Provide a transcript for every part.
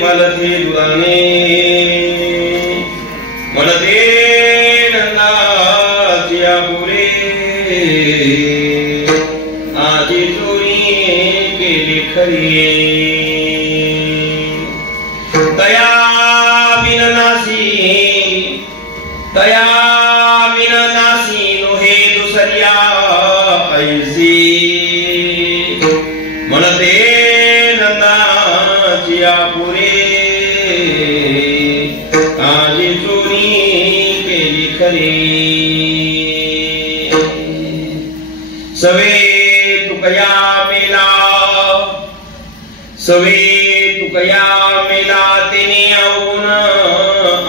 फलथे दुराने मनते नंदाचिया पुरे आजी चोरी केली खरी तया बिन नासी नोहे दुसरिया ऐसी मनते नंदाचिया पुरे आजी चोरी केली खरी सवे तुकया मेला तेने आऊन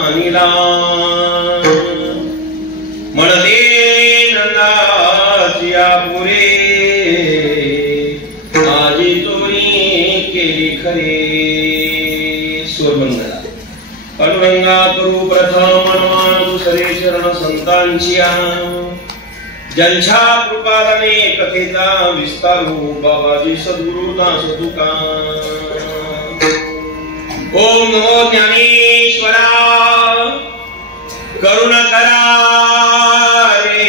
अनिला म्हणते नंदाचिया पुरे आजी चोरी केली खरी स्वरमंगला अनुरंगा करू प्रथम मनमान दुसरे शरण संतांची ज्यांच्या कृपाने कथेचा विस्तारू बाबाजी सद्गुरु दास तुका ओम नमो ज्ञानेश्वरा करुण करा रे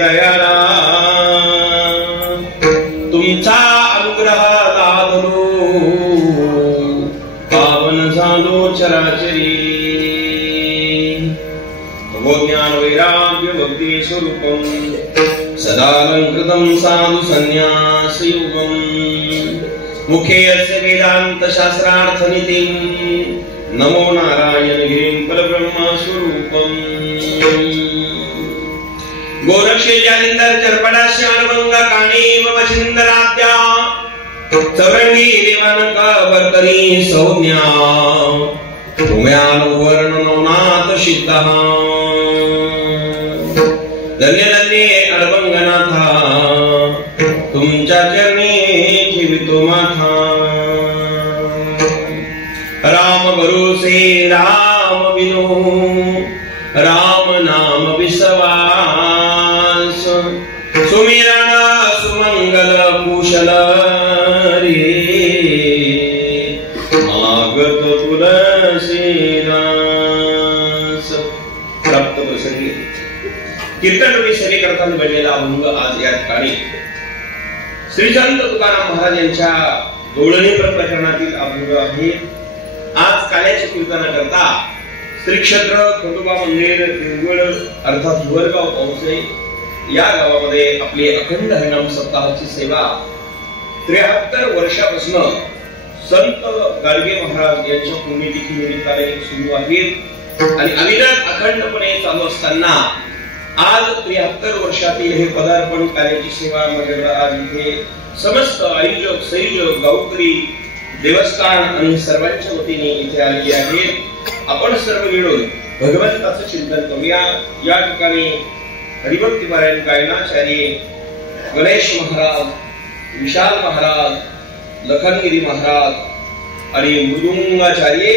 दयाळा तुमचा अनुग्रह लाभलो पावन झालो चराचरी ज्ञान वैराग्य भक्ति स्वरूपम सदालंकृतं साधु संन्यास युगम मुखे अस्य वेदांत शास्त्रार्थ नितिं नमो नारायण गिरिं परब्रह्म स्वरूपम गोरक्षे जालिंदर चरपडास्य अनुभंग काणी वचिंदराद्या चौरंगी देवानक वर्तनी सौज्ञा तुम्यान वर्णनोनाथ सिद्धा धन्य धन्य अडबंगनाथा तुमच्या चरणी जीवितो माथा राम भरोसे राम बिनो राम नाम विश्वास सुमिरन सुमंगल कुशल रे आगत तुलसीदास प्राप्त प्रसंगी कीर्तन विषयी करताना बनलेला अभंग आज या ठिकाणी श्री संत तुकाराम महाराज यांच्या दोळणी प्रकरणातील अभंग आहे। आज काल्याचे कीर्तन करता श्री क्षेत्र खंडोबा मंदिर देवगड अर्थात हिवरगाव पावसे या गावामध्ये आपली अखंड हरिनाम सप्ताहाची सेवा 73 वर्षापासून संत गाडगे महाराज यांच्या पुण्यतिथी निमित्ताने सुरू आहे आणि अविरत अखंडपणे चालू असताना आज 73 वर्षातील हे पदार्पण कार्याची सेवा माझ्याकडे आज इथे समस्त आयोजक संयोजक गावकरी देवस्थान आणि सर्वांच्या वतीने इथे आलेली आहे। आपण सर्व मिळून भगवंताचं चिंतन करूया। या ठिकाणी हरिभक्ती पारायण गायनाचार्य गणेश महाराज, विशाल महाराज, लखनगिरी महाराज आणि मृदुंगाचार्य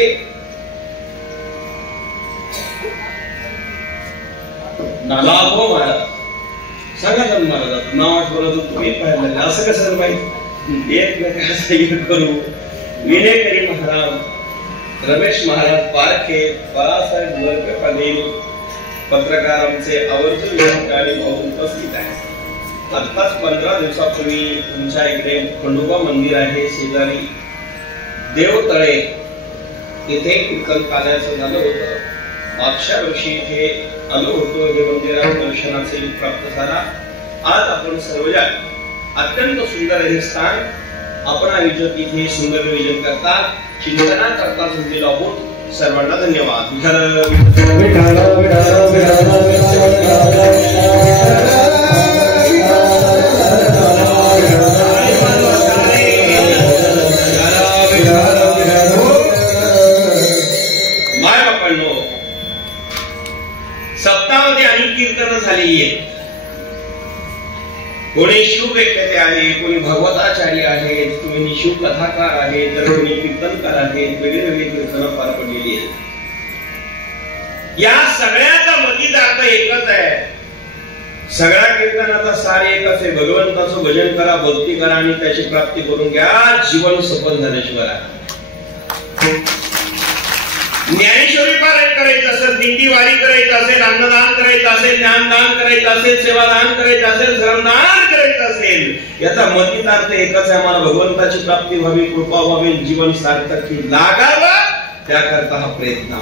लाभो महाराज सांगा ना महाराज नाव आठवलं तर तुम्ही पाहिलं असं कसं पाहिजे एकमेकांचा करू विनेकरी महाराज, रमेश महाराज पारखे, बाळासाहेब वरके पाटील पत्रकार आमचे आवर्जून या ठिकाणी उपस्थित आहेत। आत्ताच 15 दिवसापूर्वी तुमच्या इकडे खंडोबा मंदिर आहे शेजारी देवतळे तिथे कीर्तन कार्याचं झालं होतं। मागच्या वर्षी इथे आलो होतो हे मंदिरात दर्शनाचे प्राप्त झाला। आज आपण सर्वजण अत्यंत सुंदर हे स्थान आपण आयोजक इथे सुंदर नियोजन करतात चिंतना करता जोडलेलो आहोत। सर्वांना धन्यवाद। माय बापांनो सप्ताहामध्ये अनेक कीर्तन झालेली आहेत। कोणी शिवव्याख्याते आहे, कोणी भगवताचार्य आहेत, कोणी शिव कथाकार आहेत, तर कोणी कीर्तनकार आहेत, वेगवेगळे कीर्तन पार पडलेली आहेत। या सगळ्याचा मतीचा अर्थ एकच आहे। सगळ्या कीर्तनाचा सार एकच आहे, भगवंताचं भजन करा, भक्ती करा आणि त्याची प्राप्ती करून घ्या, जीवन सफल झाल्याशिवाय ज्ञानेश्वरी पारायण करायचं असेल, दिंडी वारी करायचं असेल, अन्नदान करायचं असेल, ज्ञानदान करायचं असेल, सेवादान करायचं असेल, श्रमदान करायचं असेल, याचा मतितार्थ एकच आहे, आम्हाला भगवंताची प्राप्ती व्हावी, कृपा व्हावी, जीवन सार्थकी लागावं, त्याकरता हा प्रयत्न.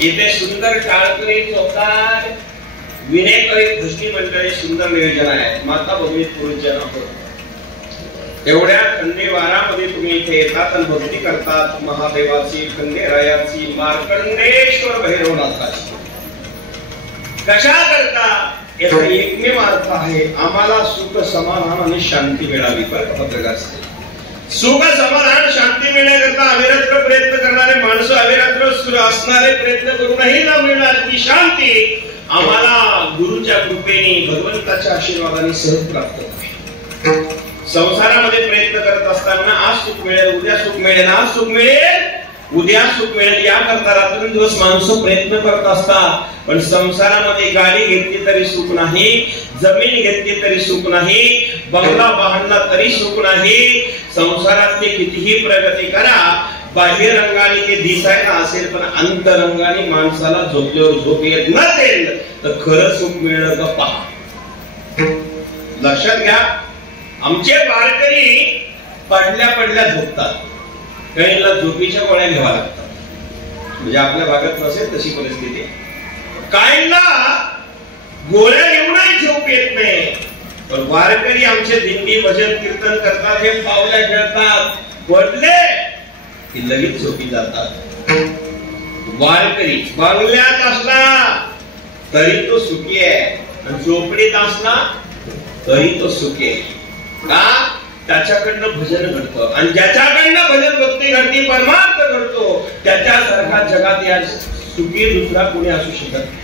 इथे सुंदर टाळकरी चौकार विनेकरी दृष्टी मंडळी सुंदर नियोजन आहे. माता भगवी पुरुषजन एवढ्या थंडी वारामध्ये तुम्ही इथे येतात आणि भक्ती करतात महादेवाची, खंडेरायाची, मार्कंडेश्वर भैरवनाथाची. कशा करता? याचा एकमेव अर्थ आहे, आम्हाला सुख समाधान आणि शांती मिळावी. पत्रकार सुख समाधान शांती मिळण्याकरता अविरत प्रयत्न करणारे माणसं, अविरत असणारे प्रयत्न करूनही न मिळणार ती शांती आम्हाला गुरुच्या कृपेने, भगवंताच्या आशीर्वादाने सहज प्राप्त होते. संसारामध्ये प्रयत्न करत असताना आज सुख मिळेल, उद्या सुख मिळेल, आज सुख मिळेल, उद्या सुख मिळेल, याकरता रात्रंदिवस माणसं प्रयत्न करत असतात. पण संसारामध्ये गाडी घेतली तरी सुख नाही, जमीन घेतली तरी सुख नाही, बंगला बांधला तरी सुख नाही. संसारातली कितीही प्रगती करा, बाह्य रंगाने ते दिसायला असेल, पण अंतरंगाने माणसाला झोपल्यावर झोप येत नसेल तर खरं सुख मिळणं का पहा. लक्षात घ्या, आमचे वारकरी पडल्या पडल्या झोपतात, काहींना झोपीच्या गोळ्या घ्याव्या लागतात. म्हणजे आपल्या भागात नसेल तशी परिस्थिती. काहींना गोळ्या घेऊनही झोप येत नाही. पण वारकरी आमचे दिंडी भजन कीर्तन करतात, हे पावल्या खेळतात, पडले की लगेच झोपी जातात. वारकरी बंगल्यात असला तरी तो सुखी आहे, आणि झोपडीत असला तरी तो सुखी आहे. का? त्याच्याकडनं भजन घडतं, आणि ज्याच्याकडनं भजन भक्ती घडती, परमार्थ घडतो, त्याच्यासारखा जगात या सुखी दुसरा कोणी असू शकत नाही.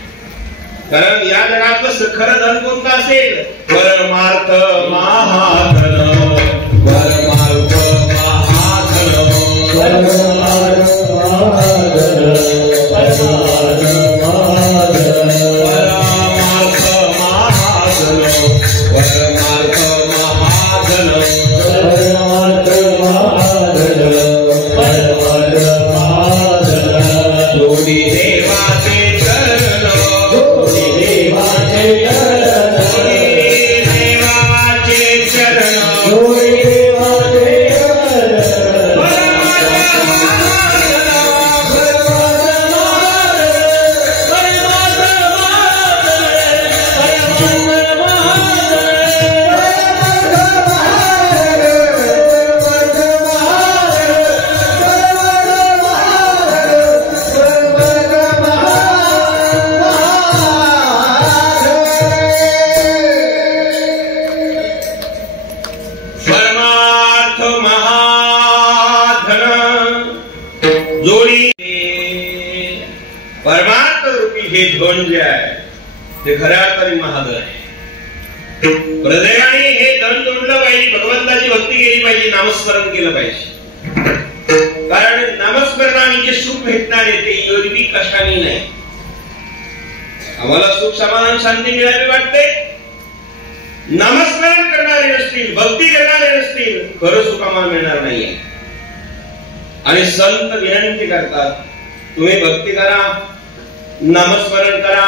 कारण या जगातलं खरं धन कोणतं असेल? परमार्थ महाधन, परमार्थ महाधन, परमार्थ महाधन, परमार्थ महाधन, परमार्थ महाधन, परमार्थ महाधन, परमार्थ महाधन, परमार्थ महाधन. जोडी देवाचे चरण, जोडी देवाचे चरण, देवाचे चरण, जोडी देवाचे धन जे आहे ते खऱ्या अर्थाने महाधन आहे. प्रत्येकाने हे धन जोडलं पाहिजे, भगवंताची भक्ती केली पाहिजे, नामस्मरण केलं पाहिजे. कारण नामस्मरणाने जे सुख भेटणार आहे ते एरवी कशाने नाही. आम्हाला सुख समाधान शांती मिळावी वाटते, नामस्मरण करणारे नसतील, भक्ती करणारे नसतील, खरं सुख आम्हाला मिळणार नाहीये. आणि संत विनंती करतात, तुम्ही भक्ती करा, नामस्मरण करा,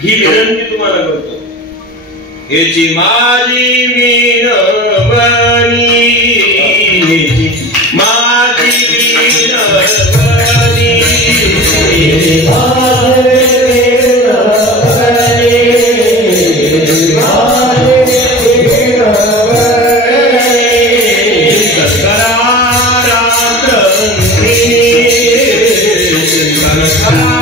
ही विनंती तुम्हाला करतो. हेची माझी विनवणी, माझी विनवणी, Jana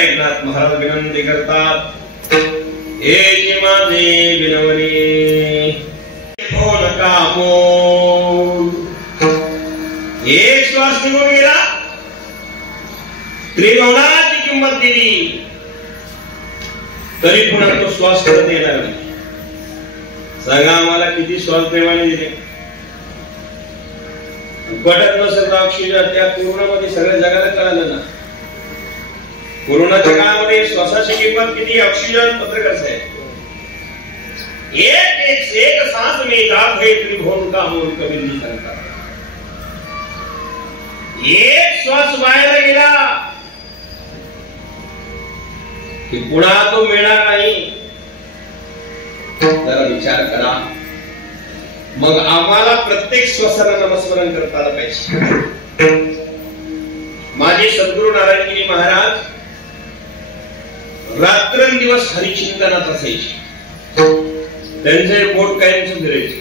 एकनाथ महाराज विनंती करतात, हे माझे विनवणे हो नका मोल. एक श्वास निघून गेला, त्रिभुवनाची किंमत दिली, तरी पुन्हा तो श्वास करत येणार नाही. सांगा आम्हाला किती श्वास प्रेमाने दिले. पटत नसेल तर ऑक्सिजन त्या कोरोनामध्ये सगळ्या जगाला कळालं ना. कोरोनाच्या काळामध्ये श्वासाची किंमत किती, ऑक्सिजन पत्रकार साहेब. एक सांस में दाग है त्रिभुवन का मोल कबीर जी सांगतात. एक श्वास वायाला गेला की पुन्हा तो मिळणार नाही. जरा विचार करा. मग आम्हाला प्रत्येक श्वासाला नमस्मरण करता आलं पाहिजे. माझे सद्गुरू नारायणगिरी महाराज रात्रंदिवस हरिचिंतनात असायचे. त्यांचे बोट कायमच फिरायचे.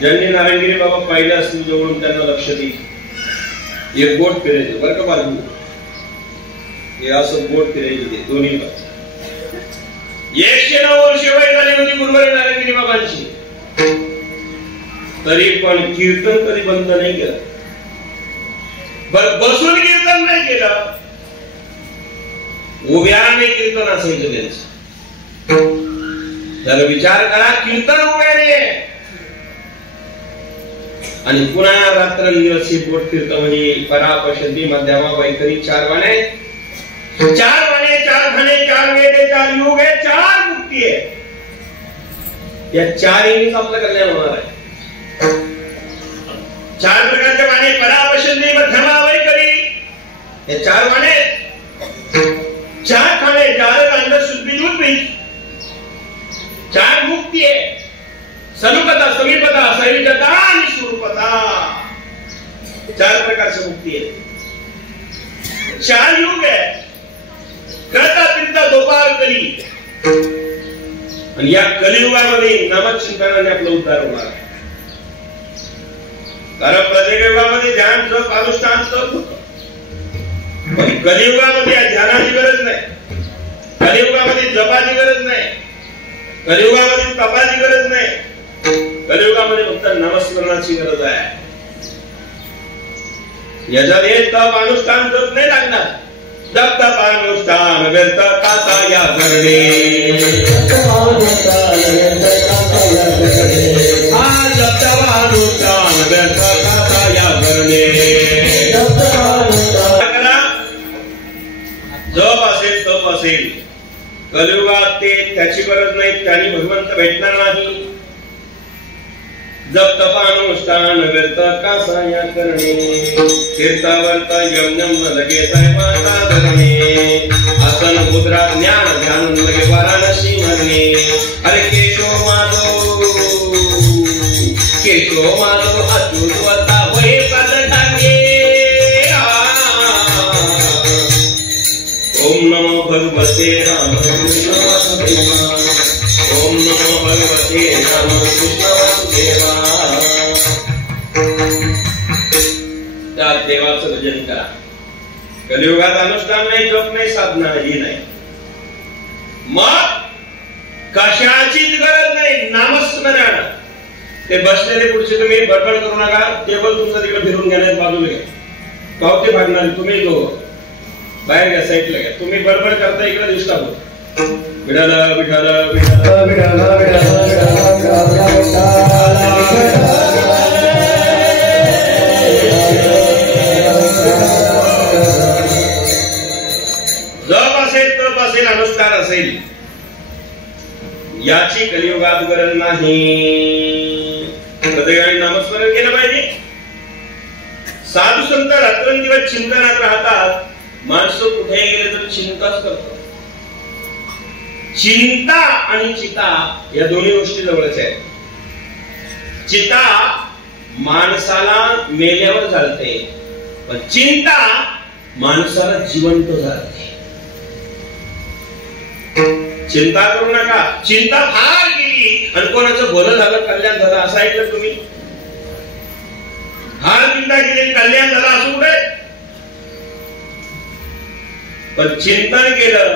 ज्यांनी नारायणगिरी बाबा पाहिलं असतील जवळून त्यांना लक्ष देईल. एक बोट फिरायचे बरं का बाजू, हे असं बोट फिरायचे दोन्ही बाजू. 109 वर्ष वय झाली होती गुरुवारी नारायणगिरी बाबांची, तरी पण कीर्तन कधी बंद नाही केलं. बसून कीर्तन नाही केलं, उभ्याने कीर्तन असायचं त्यांचं. जरा विचार करा, कीर्तन उभ्याने आणि पुन्हा रात्रंदिवस बोट फिरत. म्हणजे परापशंती मध्यमा वैखरी 4 वाणे, 4 वाणे, 4 खाणे, 4 वेद, 4 युग आहे, 4 मुक्ती आहे. या 4 येणीच आपलं कल्याण होणार आहे. 4 प्रकारचे वाणे, परापशंती मध्यमा वैखरी, हे 4 वाणे, 4 खाणे, 4 कांड शुद्धी दूध बीज, 4 मुक्ती आहे. सनुपता, समीपता, सैविकता आणि सुरूपता, 4 प्रकारची मुक्ती आहे. 4 युग आहे, करता फिरता दोपार कली. आणि या कलियुगामध्ये नामचिंतनाने आपला उद्धार होणार आहे. कारण प्रत्येक युगामध्ये ध्यान जप अनुष्ठान तप होतं, पण कलियुगामध्ये या ध्यानाची गरज नाही, कलियुगामध्ये जपाची गरज नाही, कलियुगामध्ये तपाची गरज नाही, कलियुगामध्ये फक्त नामस्मरणाची गरज आहे. याच्यात हे तप अनुष्ठान जप नाही लागणार. जप तप अनुष्ठान व्यर्थ कासा या करणे, हा जप तप अनुष्ठान व्यर्थ कासा या करणे. जप असेल तप असेल, कलियुगात ते त्याची गरज नाही, त्यांनी भगवंत भेटणार नाही. जप तप अनुष्ठान व्यर्थ कासा या करणे, तीर्थावर्त यज्ञम न लगे माता धरणे, आसन मुद्रा ज्ञान ध्यान लगे वाराणसी म्हणणे. अरे केशव माधव अच्युतवता वै पद टाके. ओम नमो भगवते रामकृष्ण वासुदेवा, ओम नमो भगवते रामकृष्ण वासुदेवा. त्या देवाचं भजन करा. कलियुगात अनुष्ठान नाही, जप नाही, साधना ही नाही. मग कशाचीच गरज नाही, नामस्मरण. ते बसलेले पुढचे तुम्ही बडबड करू नका. टेबल तुमचं तिकडे फिरून घेण्यात बाजूला घ्या. पावते भागणार तुम्ही दोघं बाहेर घ्या, साईडला घ्या. तुम्ही बडबड करता इकडे डिस्टर्ब होत. विठाल विठाल विठाल विठाल जप असेल तप असेल अनुष्ठान असेल, याची कलियुगात गरज नाही. प्रत्येकाने नामस्मरण केलं पाहिजे. साधू संत रात्रंदिवस चिंतनात राहतात. माणसं कुठे गेले तर चिंताच करतात. चिंता आणि चिता या दोन्ही गोष्टी जवळच आहेत. चिता माणसाला मेल्यावर जाळते, पण चिंता माणसाला जिवंत जाळते. चिंता करू नका. चिंता फार केली आणि कोणाचं बरं झालं, कल्याण झालं असं ऐकलं तुम्ही? फार चिंता केली, कल्याण झालं असं कुठे? पण चिंतन केलं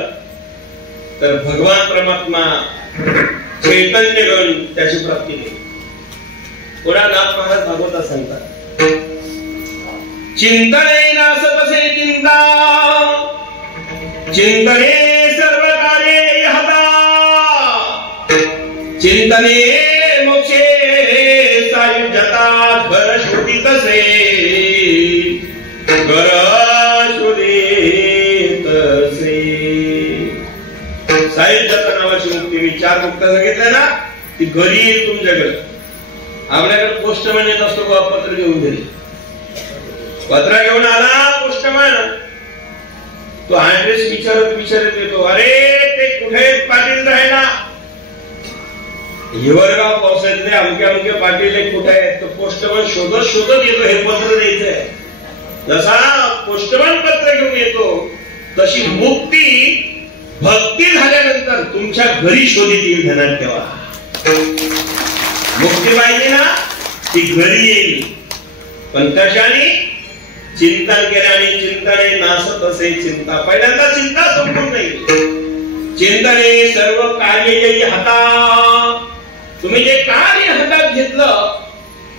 तर भगवान परमात्मा चैतन्य गण त्याची प्राप्ती होईल. कोणा नाथ महाराज भागवतात सांगतात, चिंतने नासतसे चिंता, चिंतने सर्व कार्ये हता, चिंतने मोक्षे सायुज्यता, घर शोधितसे, घर शोधितसे. सायुज्यता नावाची मुक्ती मी 4 मुक्ता सांगितल्या ना, ती घरी येईल तुमच्याकडे. आपल्याकडे पोस्टमन येत असतो, पत्र घेऊन घरी. पत्र घेऊन आला पोस्टमन, तो ऍड्रेस विचारत येतो, अरे ते कुठे पाटील राहिला, हिवरगाव पावसाळ्यातले अमके अमके पाटील कुठे आहेत. तो पोस्टमन शोधत येतो, हे पत्र द्यायचंय. जसा पोस्टमन पत्र घेऊन येतो तशी मुक्ती भक्ती झाल्यानंतर तुमच्या घरी शोधित येईल. ध्यानात ठेवा, मुक्ती पाहिजे ना, ती घरी येईल. पण कशाने? चिंतन केल्याने. चिंतने नासत असे चिंता. पहिल्यांदा चिंता संपून नाही. चिंतने सर्व कार्य हाता. तुम्ही जे कार्य हातात घेतलं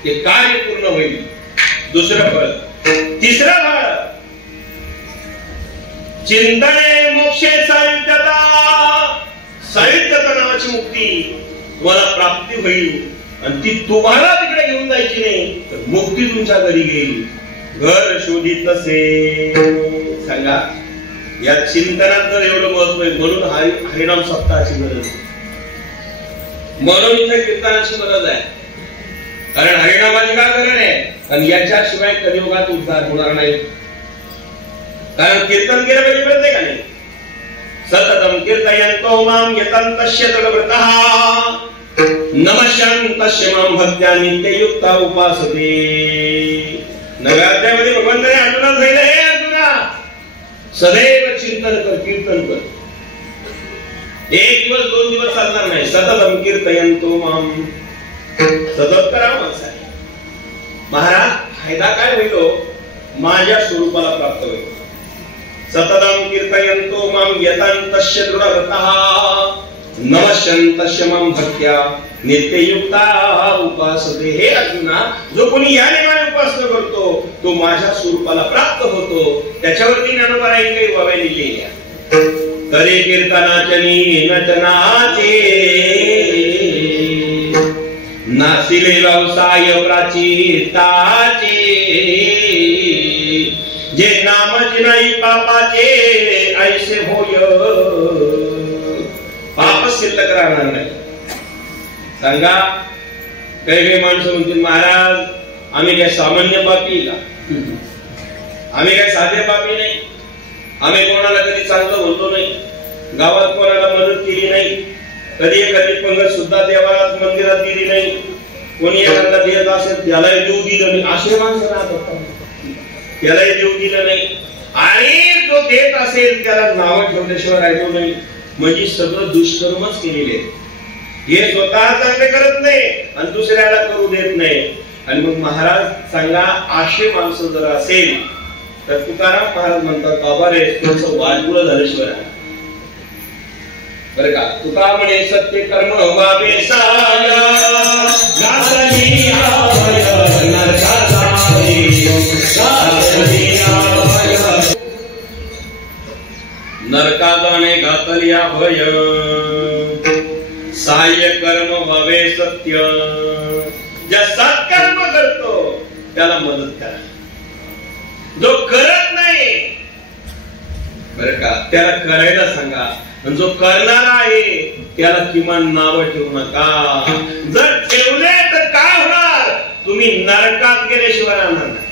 ते कार्य पूर्ण होईल. दुसरं फळ. तिसरं फळ, चिंतने मोक्षे सायुज्यता. सायुज्यता नावाची मुक्ती तुम्हाला प्राप्ती होईल आणि ती तुम्हाला तिकडे घेऊन जायची नाही, तर मुक्ती तुमच्या घरी घेईल. घर शोधित नसे. सांगा, या चिंतनात जर एवढं महत्व आहे, म्हणून हरिनाम सप्ताहाची गरज आहे, म्हणून इथे कीर्तनाची गरज आहे. कारण हरिनामाची का गरज आहे? आणि याच्याशिवाय कलियुगात उद्धार होणार नाही. कारण कीर्तन केलं म्हणजे कळतंय का नाही? सततम कीर्तयन्तो माम यतन्तस्य तद्व्रतः नमस्यन्तस्य माम भक्त्या नित्ययुक्ता उपासते. नव्या अध्यायामध्ये भगवंताने अर्जुनाला सांगितलं, हे अर्जुना, सदैव चिंतन कर, कीर्तन कर. 1 दिवस 2 दिवस चालणार नाही. सततम कीर्तयन्तो माम. सतत करा माणसाने. महाराज, फायदा काय होईल? माझ्या स्वरूपाला प्राप्त होईल. सततम कीर्तयन्तो माम यतन्तस्य दृढव्रतः नमस्यन्तस्य माम भक्त्या नित्ययुक्ता उपासते. हे अर्जुना, जो कोणी या नेमाने उपासना करतो तो माझ्या स्वरूपाला प्राप्त होतो. त्याच्यावरती ज्ञानोबाराई काही वाव्या लिहिलेल्या. करे कीर्तनाचनी नचनाचे नासिले व्यवसाय प्राचिताचे. जे नामच नाही पापाचे ऐसे होय. पाप शिल्लक राहणार नाही. सांगा, काही माणसं म्हणतील, महाराज आम्ही काय सामान्य पापी का? आम्ही काय साधे पापी नाही. आम्ही कोणाला कधी चांगलं बोललो नाही, गावात कोणाला मदत केली नाही, कधी एखादी पंगत सुद्धा देवालात मंदिरात दिली नाही, कोणी एखादा देत असेल त्यालाही देऊ दिलं नाही. असे माणसं राहतात, त्यालाही देऊ दिलं नाही. आणि जो देत असेल त्याला नाव ठेवल्याशिवाय राहिलो नाही. म्हणजे सगळं दुष्कर्मच केलेले. हे स्वतः चांगले करत नाही आणि दुसऱ्याला करू देत नाही. आणि मग महाराज सांगा, असे माणसं जर असेल तर तुकाराम महाराज म्हणतात, बाबा रे, तुमचं वाटपुळ झाल्याशिवाय. बरं का? तुका म्हणे, सत्य कर्म व्हावे साया नरका जाणे घातल्या भय. सहाय्य कर्म व्हावे सत्य. ज्या सत्कर्म करतो त्याला मदत करा. जो करत नाही, बरं का, त्याला करायला सांगा. जो करणारा आहे त्याला किमान नाव ठेवू नका. जर ठेवले तर काय होणार? तुम्ही नरकात गेल्याशिवाय राहणार नाही.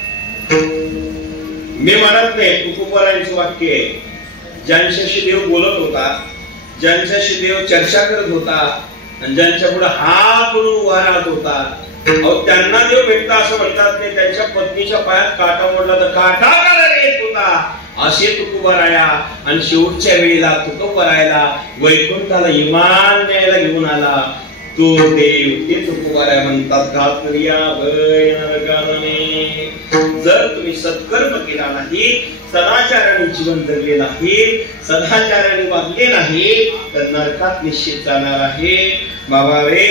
मी म्हणत नाही, तुकोबारायांचं वाक्य आहे. ज्यांच्याशी देव बोलत होता, ज्यांच्याशी देव चर्चा करत होता आणि ज्यांच्या पुढे हात करून उभा राहत होता, त्यांना देव भेटता असं म्हणतात नाही. त्यांच्या पत्नीच्या पायात काटा मोडला तर काटा काढायला येत होता. असे तुकोबाराया. आणि शेवटच्या वेळेला तुकोबारायला वैकुंठाला इमान न्यायला घेऊन आला. तो देव ते तुकोबारा म्हणतात घातरिया भय नरकाने. जर तुम्ही सत्कर्म केला नाही, सदाचाराने जीवन जगले नाही, सदाचाराने वागले नाही, तर नरकात निश्चित जाणार आहे. बाबा रे,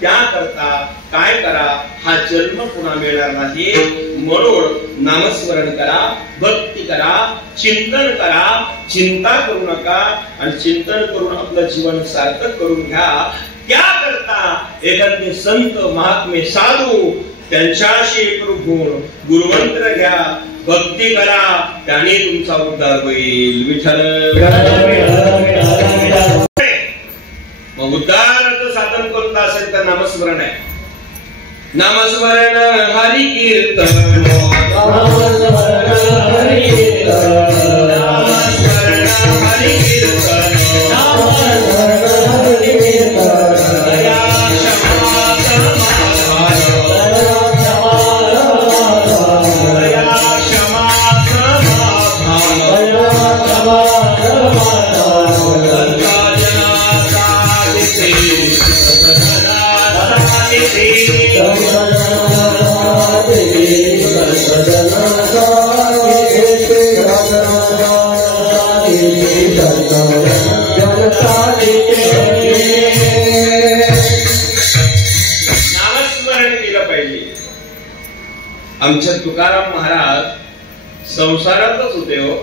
त्याकरता काय करा, हा जन्म पुन्हा मिळणार नाही. म्हणून नामस्मरण करा, भक्ती करा, चिंतन करा, चिंता करू नका आणि चिंतन करून आपलं जीवन सार्थक करून घ्या. त्याकरता एखादे संत महात्मे साधू त्यांच्याशी गुण गुरुमंत्र घ्या, भक्ती करा, त्याने तुमचा उद्धार होईल. विठ्ठल. मग उद्धाराचं साधन कोणतं असेल तर नामस्मरण आहे. नामस्मरण हरी कीर्तन, नामस्मरण हरी कीर्तन, नामस्मरण हरी कीर्तन, नामस्मरण हरी कीर्तन. दया क्षमा समाधान, दया क्षमा समाधान, दया क्षमा नामस्मरण केलं पाहिजे. आमच्या तुकाराम महाराज संसारातच होते हो.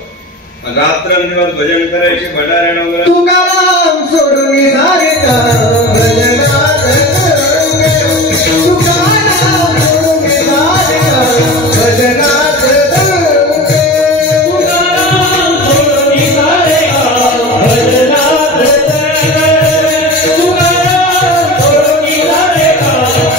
रात्रंदिवस भजन करायचे, भंडाऱ्याला वगैरे. तुकाराम सोडून सारिका भजनात, तुकाराम सोडून सारिका भजनात, तुकाराम सोडून सारिका भजनात, तुकाराम सोडून सारिका भजनात,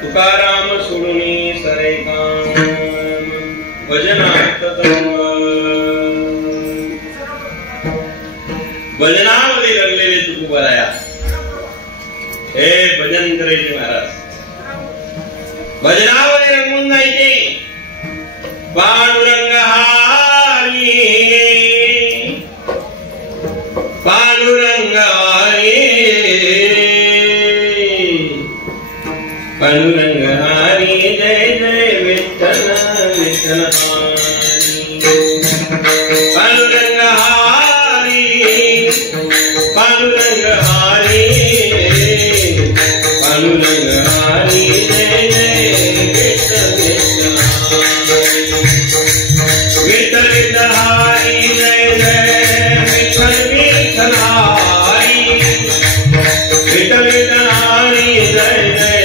तुकाराम सोडून सरेका भजनात, भजनामध्ये लागलेले तुकोबाराया. हे भजन करायचे महाराज, भजनामध्ये रंगून जायचे. पांडुरंग हारी, पांडुरंग हारी, पांडुरंग हारी, जय जय विठ्ठल विठ्ठल हारी. पांडुरंग हारी, पांडुरंग हारी, पांडुरंग हारी, जय जय विठ्ठल विठ्ठल हारी. विठ्ठल विठ्ठल हारी, जय जय विठ्ठल विठ्ठल हारी. विठ्ठल विठ्ठल हारी, जय जय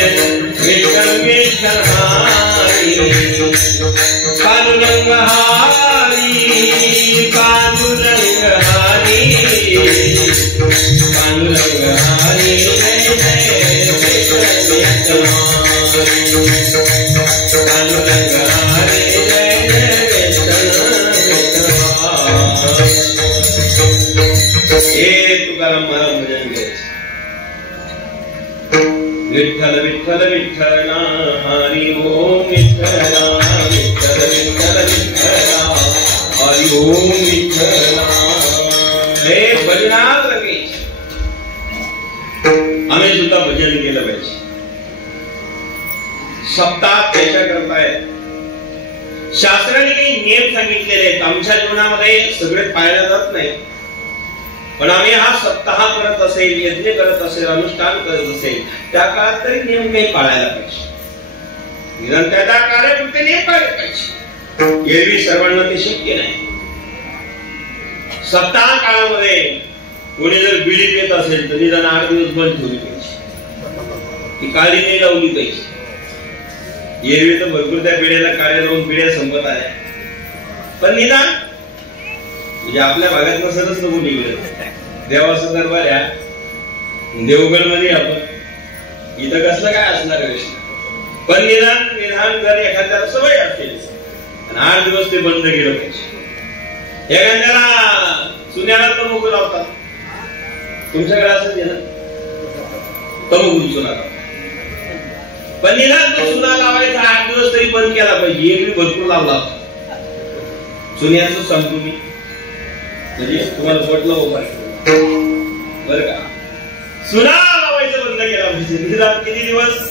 विठ्ठल विठ्ठल हारी. पांडुरंग हारी, पांडुरंग हारी, पांडुरंग हारी, जय जय विठ्ठल विठ्ठल हारी. पांडुरंग हारी, जय जय विठ्ठल विठ्ठल हारी. हे तुकाराम महाराज भजन घ्यायचे. विठ्ठल विठ्ठल विठ्ठला, हरी ओम विठ्ठला, विठ्ठल विठ्ठल विठ्ठला, हरी ओम विठ्ठला. हे भजनात रंगायचे. आम्ही सुद्धा भजन केलं पाहिजे. सप्ताह त्याच्या करतायत. शास्त्राने काही नियम सांगितलेले आहेत. आमच्या जीवनामध्ये सगळे पाळल्या जात नाही, पण आम्ही हा सप्ताह करत असेल, यज्ञ करत असेल, अनुष्ठान करत असेल, त्या काळात तरी नियम काही पाळायला पाहिजे. निदान त्या कार्यपुरते नियम पाळले पाहिजे. एरवी सर्वांना ते शक्य नाही. सप्ताह काळामध्ये कोणी जर बिडी पेत असेल तर निदान 8 दिवस बंद ठेवली पाहिजे, ती काळी नाही लावली पाहिजे. एरवी तर भरपूर त्या पिढ्याला काळ्या लावून पिढ्या संपत आल्या, पण निदान म्हणजे आपल्या भागात नसलच नको निघलं. देवाचा दरबार या देवगड मध्ये आपण इथं कसलं काय असणार कृष्ण, पण निदान जर एखाद्याला सवय असेल आणि 8 दिवस ते बंद केलं पाहिजे. एखाद्याला चुन्याला तंबाखू लावतात, तुमच्याकडे असं आहे ना तंबाखू चुना, पण निदान तो चुना लावायचा 8 दिवस तरी बंद केला पाहिजे. एरवी भरपूर लावला चुन्याचं सांगतो मी, म्हणजे तुम्हाला पटलं हो बरं का. चुना लावायचं बंद केला पाहिजे. निदान किती दिवस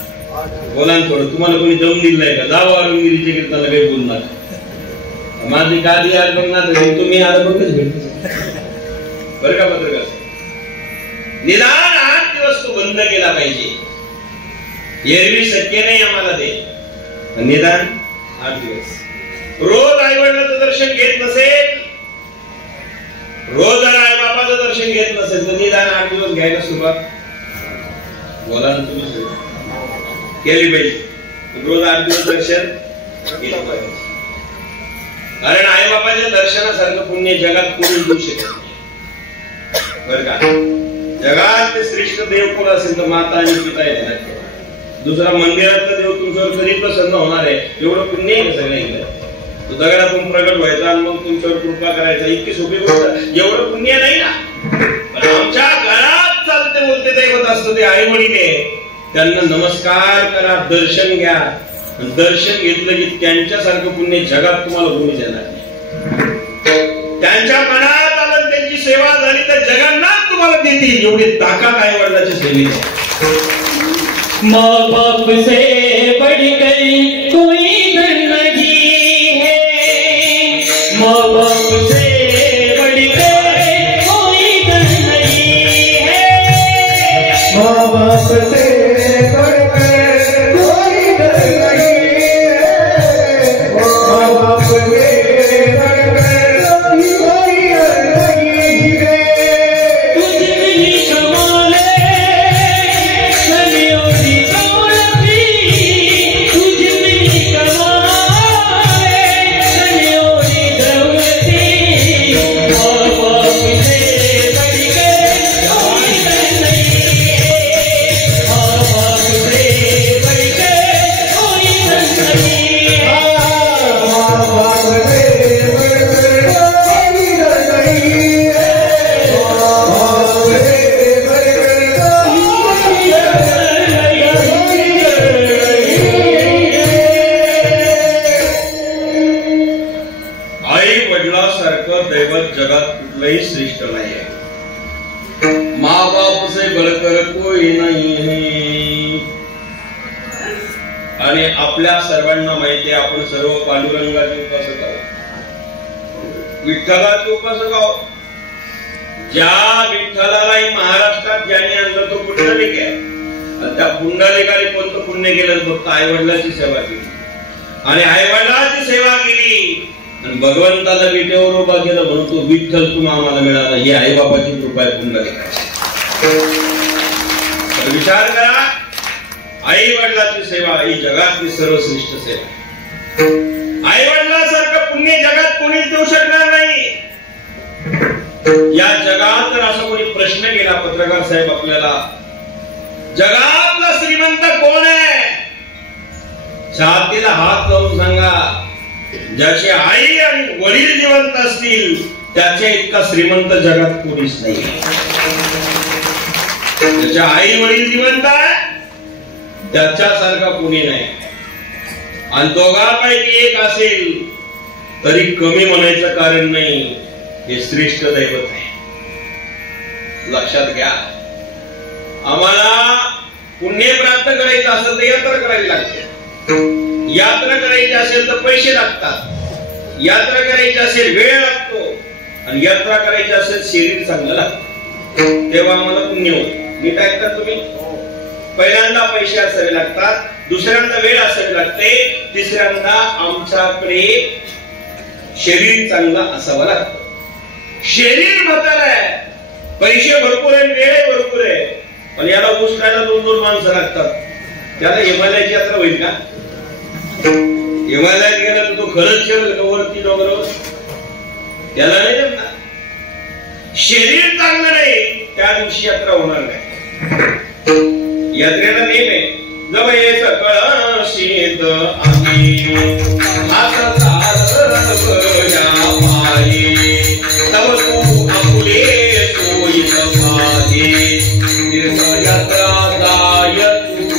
बोला थोडं. तुम्हाला कोणी दम दिलाय का? जावं अरुणगिरीच्या कीर्तनाला काही बोलणार माझी गादी आज बघणार तुम्ही आज बघच भेटतो बरं का पत्रकार. निदान 8 दिवस तो बंद केला पाहिजे. एरवी शक्य नाही आम्हाला ते, निदान 8 दिवस. रोज आई वडिलांचं दर्शन घेत नसेल, रोज जर आई बाबाचं दर्शन घेत नसेल तर निदान 8 दिवस घ्यायला सुरुवात बोला तुम्ही केली पाहिजे. रोज 8 दिवस दर्शन केलं पाहिजे. कारण आई बाबाच्या दर्शनासारखं पुण्य जगात कोणी देऊ शकत नाही बरं का. जगात ते श्रेष्ठ देव कोण असेल तर माता आणि पिता येतात. दुसरा मंदिरातला देव तुमच्यावर कधी प्रसन्न होणार आहे एवढं पुण्य आहे सगळं इकडे. तो दगडातून प्रगट व्हायचा आणि मग तुमच्यावर कृपा करायचा, इतकी सोपी गोष्ट एवढं पुण्य नाही ना. पण आमच्या घरात चालते बोलते दैवत असतं ते आई वडील आहे. त्यांना नमस्कार करा, दर्शन घ्या. दर्शन घेतलं की त्यांच्यासारखं पुण्य जगात तुम्हाला कोणी देणार नाही. त्यांच्या मनात आलं त्यांची सेवा झाली तर जगन्नाथ तुम्हाला देतील एवढी ताकद आई वडिलांच्या सेवेत. माँ बाप से बढ़कर कोई धन नहीं है, माँ बाप से बढ़कर कोई धन नहीं है, माँ बाप से बढ़कर कोई धन नहीं है, माँ बाप से बढ़कर कोई धन नहीं है. कुछ नहीं कमा ले जगात कुठलाही श्रेष्ठ नाही आहे. माँ बाप से बढ़कर कोई नहीं है. आणि आपल्या सर्वांना माहिती आहे आपण सर्व पांडुरंगाचे उपासक आहोत, विठ्ठलाचे उपासक आहोत. ज्या विठ्ठलालाही महाराष्ट्रात ज्याने आणलं तो पुंडलिक आहे. आणि त्या पुंडलिकाने कोणतं पुण्य केलं? फक्त आई वडिलांची सेवा केली आणि आई वडिलांची सेवा केली आणि भगवंताला विटेवर उभा केलं म्हणून तो विठ्ठल तुम्हा आम्हाला मिळाला. ही आई बाबाची कृपा आहे पुंडलिकाची. विचार करा, आई वडिलांची सेवा ही जगातली सर्वश्रेष्ठ सेवा. आई वडिलांसारखं पुण्य जगात कोणीच देऊ शकणार नाही. या जगात तर असा कोणी प्रश्न केला पत्रकार साहेब आपल्याला, जगातला श्रीमंत कोण आहे? छातीला हात लावून सांगा. ज्याची आई आणि वडील जिवंत असतील त्याच्या इतका श्रीमंत जगात कोणीच नाही. ज्याच्या आई वडील जिवंत आहे त्याच्यासारखा कोणी नाही. आणि दोघांपैकी एक असेल तरी कमी म्हणायचं कारण नाही. हे श्रेष्ठ दैवत आहे, लक्षात घ्या. आम्हाला पुण्य प्राप्त करायचं असेल तर यात्रा करावी लागते. यात्रा करायची असेल तर पैसे लागतात. यात्रा करायची असेल वेळ लागतो आणि यात्रा करायची असेल शरीर चांगलं लागतं. तेव्हा आम्हाला पुण्य होतं. नीट ऐकता तुम्ही? पहिल्यांदा पैसे असावे लागतात, दुसऱ्यांदा वेळ असावी लागते, तिसऱ्यांदा आमच्याकडे शरीर चांगलं असावं लागतं. शरीर म्हातार आहे, पैसे भरपूर आहे, वेळ भरपूर आहे, पण याला ऊस खायला 2-2 माणसं लागतात. त्याला हिमालयाची यात्रा होईल का? हिमालयात गेला तर तो खरंच चल वरती डोंगरावर, त्याला नाही जमणार. शरीर चांगलं नाही त्या दिवशी यात्रा होणार नाही. यात्रेला नेम आहे, जवळ सकळ शीत आम्ही हात तव तू आपुले सोयीत माझे तीर्थयात्रा जाय तू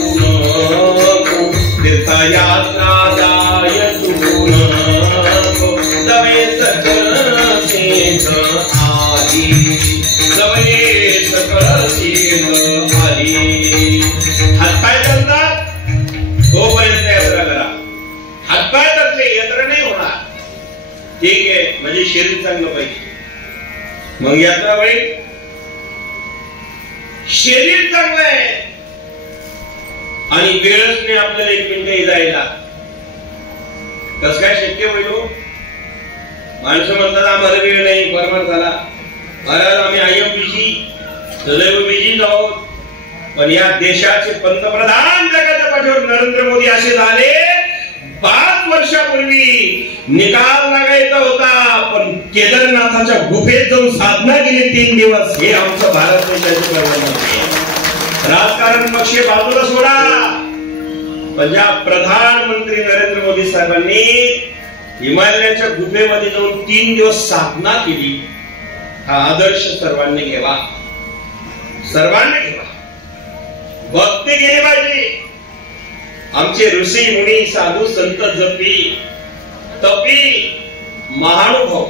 तीर्थयात्रा जाय तू जवळ सकळ शीत आली जवळ सकळ शीत आली. हातपाय चालतात तोपर्यंत यात्रा करा, हातपाय टाकले यात्रा नाही होणार. ठीक आहे, म्हणजे शरीर चांगलं पाहिजे मग यात्रा होईल. शरीर चांगलं आहे आणि वेळच नाही आपल्याला 1 मिनिट जायला, कसं काय शक्य होईल? माणसं म्हणतात आम्हाला वेळ नाही, बरोबर झाला, महाराज आम्ही IMBG सदैव बिझी आहोत. पण या देशाचे पंतप्रधान जगाच्या पाठीवर नरेंद्र मोदी असे झाले. 5 वर्षापूर्वी निकाल लागायचा होता, पण केदारनाथाच्या गुफेत जाऊन साधना केली 3 दिवस. हे आमचं भारत देशाचे प्रधानमंत्री. राजकारण पक्ष बाजूला सोडा, पण ज्या प्रधानमंत्री नरेंद्र मोदी साहेबांनी हिमालयाच्या गुफेमध्ये जाऊन 3 दिवस साधना केली, हा आदर्श सर्वांनी घ्यावा, सर्वांनी घ्यावा. भक्ती केली पाहिजे. आमचे ऋषी मुनी साधू संत जपी तपी महानुभव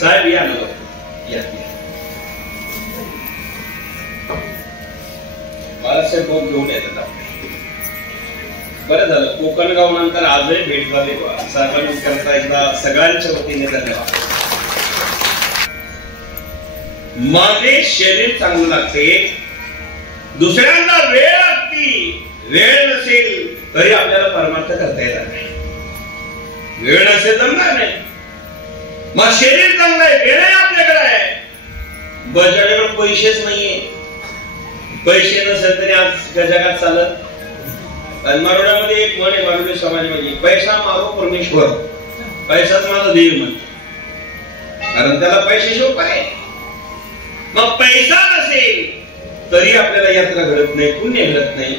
साहेब या बाळासाहेब भाऊ घेऊन येतात आपले. बरं झालं कोकण गाव नंतर आजही भेट झाली. सर्वांनी करता एकदा सगळ्यांच्या वतीने धन्यवाद. माझे शरीर चांगलं लागते, दुसऱ्यांना वेळ लागती. वेळ नसेल तरी आपल्याला परमार्थ करता येणार नाही. वेळ नसेल जमणार नाही. मग शरीर चांगलं आहे, वेळ आपल्याकडे आहे, बजाकडे पैसेच नाहीये. पैसे नसेल तरी आज जगात चालत. मारोड्यामध्ये एक म्हण आहे, मारोडी समाजामध्ये, पैसा मारो परमेश्वर, पैसाच माझा देव म्हणतो, कारण त्याला पैशाशिवाय काय. मग पैसा नसेल तरी आपल्याला यात्रा घडत नाही, पुण्य घडत नाही.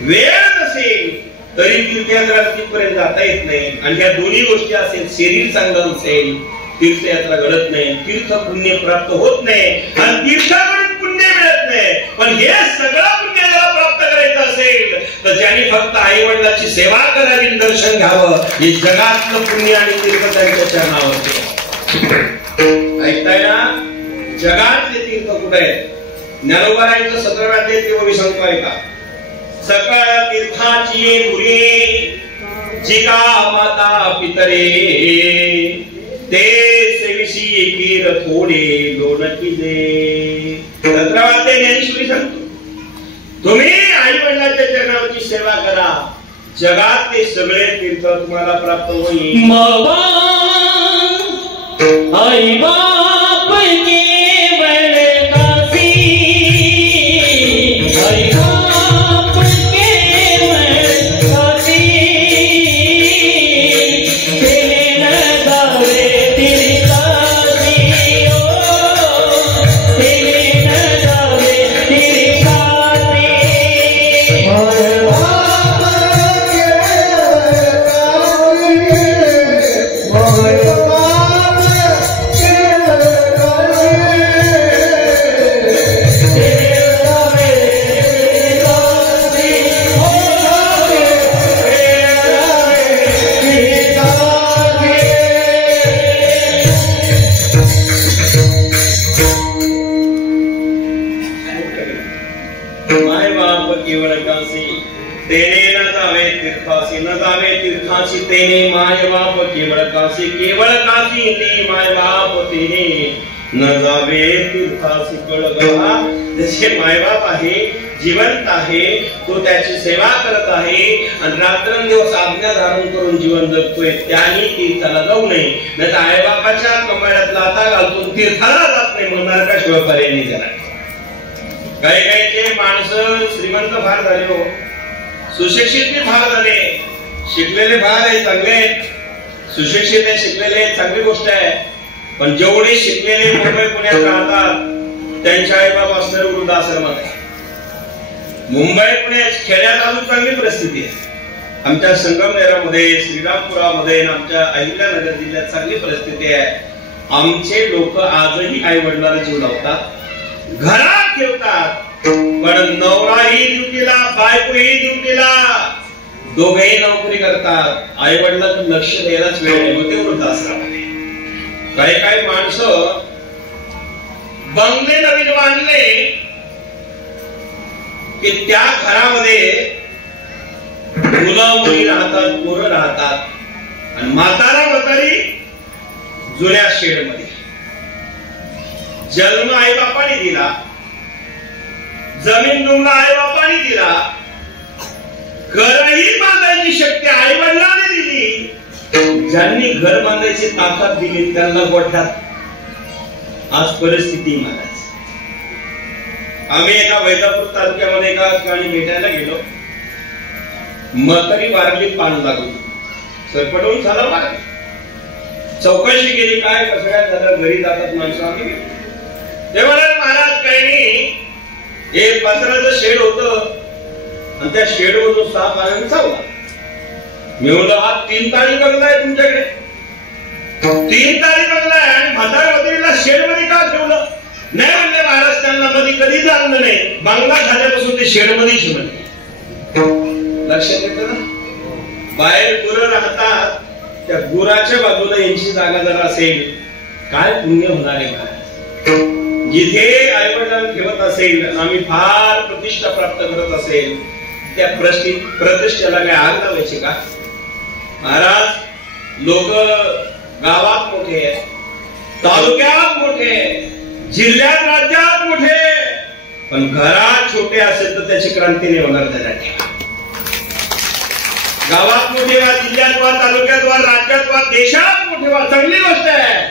वेळ नसेल तरी तीर्थयात्रा तिथपर्यंत जाता येत नाही. आणि या दोन्ही गोष्टी असेल, शरीर चांगलं नसेल तीर्थयात्रा घडत नाही, तीर्थ पुण्य प्राप्त होत नाही, आणि तीर्थाकडून पुण्य मिळत नाही. पण हे सगळं पुण्य ज्याला प्राप्त करायचं असेल तर ज्यांनी फक्त आई वडिलांची सेवा करावी, दर्शन घ्यावं, हे जगातलं पुण्य आणि तीर्थ त्यांच्या चरणावरती. ऐकताय ना? जगातले तीर्थ कुठे आहेत? ज्ञानोबारायांचं 17व्या अध्यायात तेव्हा सांगतो ऐका. सकळ तीर्थाची मुरे जिका माता पितरे ते सेविसी कीर थोडे लोणकी दे. 17व्या अध्याय ज्ञानेश्वरी सांगतो, तुम्ही आई वडिलांच्या चरणावरची सेवा करा, जगातले सगळे तीर्थ तुम्हाला प्राप्त होईल. आई बाप केवळ काशी, आई बाप केवळ काशी, तेने न जावे तीर्थासी, तेने न जावे तीर्थासी. माय बाप केवळ काशी तेने न जावे तीर्थासी, न जावे तीर्थासी तेने माय बाप केवळ काशी, केवळ काशी ते माय बाप तेने न जावे तीर्थासी. कळगा जसे मायबाप आहे, जिवंत आहे, तो त्याची सेवा करत आहे, आणि रात्रंदिवस आज्ञा धारण करून जीवन जगतोय त्याने तीर्थाला जाऊ नये, नाही तर आईबापाच्या कमाड्यात लाथा घालून तीर्थाला जात नाही म्हणणार का शिवाय पर्याय नाही त्याला. काही काहीचे माणसं श्रीमंत फार झाले हो, सुशिक्षित फार झाले, शिकलेले फार आहे, चांगले आहेत, सुशिक्षित आहे, शिकलेले चांगली गोष्ट आहे. पण जेवढे शिकलेले मुंबई पुण्यात राहतात त्यांच्या आई बाप असणारे वृद्धाश्रमात आहे. मुंबई पुण्यात खेड्यात अजून चांगली परिस्थिती आहे. आमच्या संगमनेरामध्ये, श्रीरामपुरामध्ये, आमच्या अहिल्यानगर जिल्ह्यात चांगली परिस्थिती आहे. आमचे लोक आजही आई वडिलांना जीव लावतात, घरात ठेवतात, पण नवराही ड्युटीला, बायकोही ड्युटीला, दोघेही नोकरी करतात. आई वडिलांना लक्ष द्यायलाच वेळ नाही, मग ते वृद्धाश्रमात. काही काही माणसं बंगले नवीन बांधले की त्या घरामध्ये मुलं मुली राहतात, पोरं राहतात, आणि म्हातारा म्हातारी जुन्या शेडमध्ये. जन्म आई बापाने दिला, जमीन जुमला आई बापाने दिला, घरही बांधायची शक्ती आई वडिलांनी दिली. ज्यांनी घर बांधायची ताकद दिली त्यांना गोठ्यात आज परिस्थिती मागायची. आम्ही एका वैजापूर तालुक्यामध्ये एका ठिकाणी भेटायला गेलो. म्हातारी वारली, पान लागून सरपटवून झाला वारली. चौकशी केली, काय कसं काय झालं, घरी जातात माणसं. आम्ही ते म्हणाले महाराज काही नाही, एक पत्र्याचं शेड होतं आणि त्या शेड मधून 6 पाण्याने चावला. मी म्हणलं हा 3 तारी बंगला आहे तुमच्याकडे, 3 तारी बंगला आहे आणि म्हाताऱ्या म्हातारीला शेड मध्ये का ठेवलं? नाही म्हणले महाराज, त्यांना मध्ये कधी जाणलं नाही, बंगला झाल्यापासून ते शेड मध्येच म्हणले. लक्षात येतं ना, बाहेर गुरं राहतात, त्या गुराच्या बाजूला यांची जागा जर असेल काय पुण्य होणार आहे महाराज. जिथे आई वडिलांना ठेवत असेल, आम्ही फार प्रतिष्ठा प्राप्त करत असेल, त्या प्रतिष्ठेला काय आग लावायची का महाराज? लोक गावात मोठे, तालुक्यात मोठे, जिल्ह्यात राज्यात मोठे, पण घरात छोटे असेल तर त्याची क्रांती नाही होणार. त्याच्या गावात मोठे व्हा, जिल्ह्यात व्हा, तालुक्यात व्हा, राज्यात व्हा, देशात मोठे व्हा, चांगली गोष्ट आहे.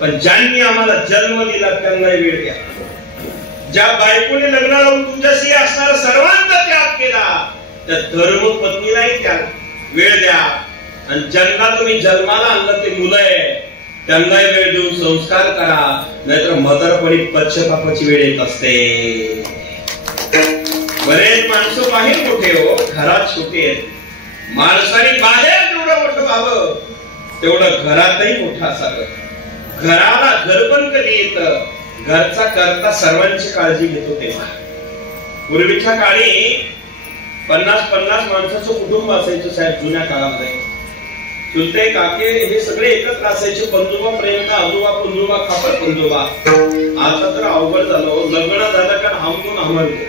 पण ज्यांनी आम्हाला जन्म दिला त्यांना वेळ द्या. ज्या बायकोने लग्न लावून तुमच्याशी असणारा सर्वांचा त्याग केला त्या धर्मपत्नीलाही त्याग वेळ द्या. आणि ज्यांना तुम्ही जन्माला आणलं ते मुलं आहे त्यांनाही वेळ देऊन संस्कार करा, नाहीतर म्हातारपणी पश्चातापाची वेळ येत असते. बरेच माणसं बाहेर मोठे हो, घरात छोटे आहेत. माणसाने बाहेर जेवढं मोठं व्हावं तेवढं घरातही मोठं असावं. घराला घर पण कधी येतं, घरचा करता सर्वांची काळजी घेतो तेव्हा. पूर्वीच्या काळी 50-50 माणसाचं कुटुंब असायचं साहेब. जुन्या काळामध्ये चुलते काके हे सगळे एकत्र असायचे, पंजोबा पर्यंत, आजोबा पंजोबा, खापर पंजोबा. आता तर अवघड झालं, लग्न झालं का हमकून हमरतो.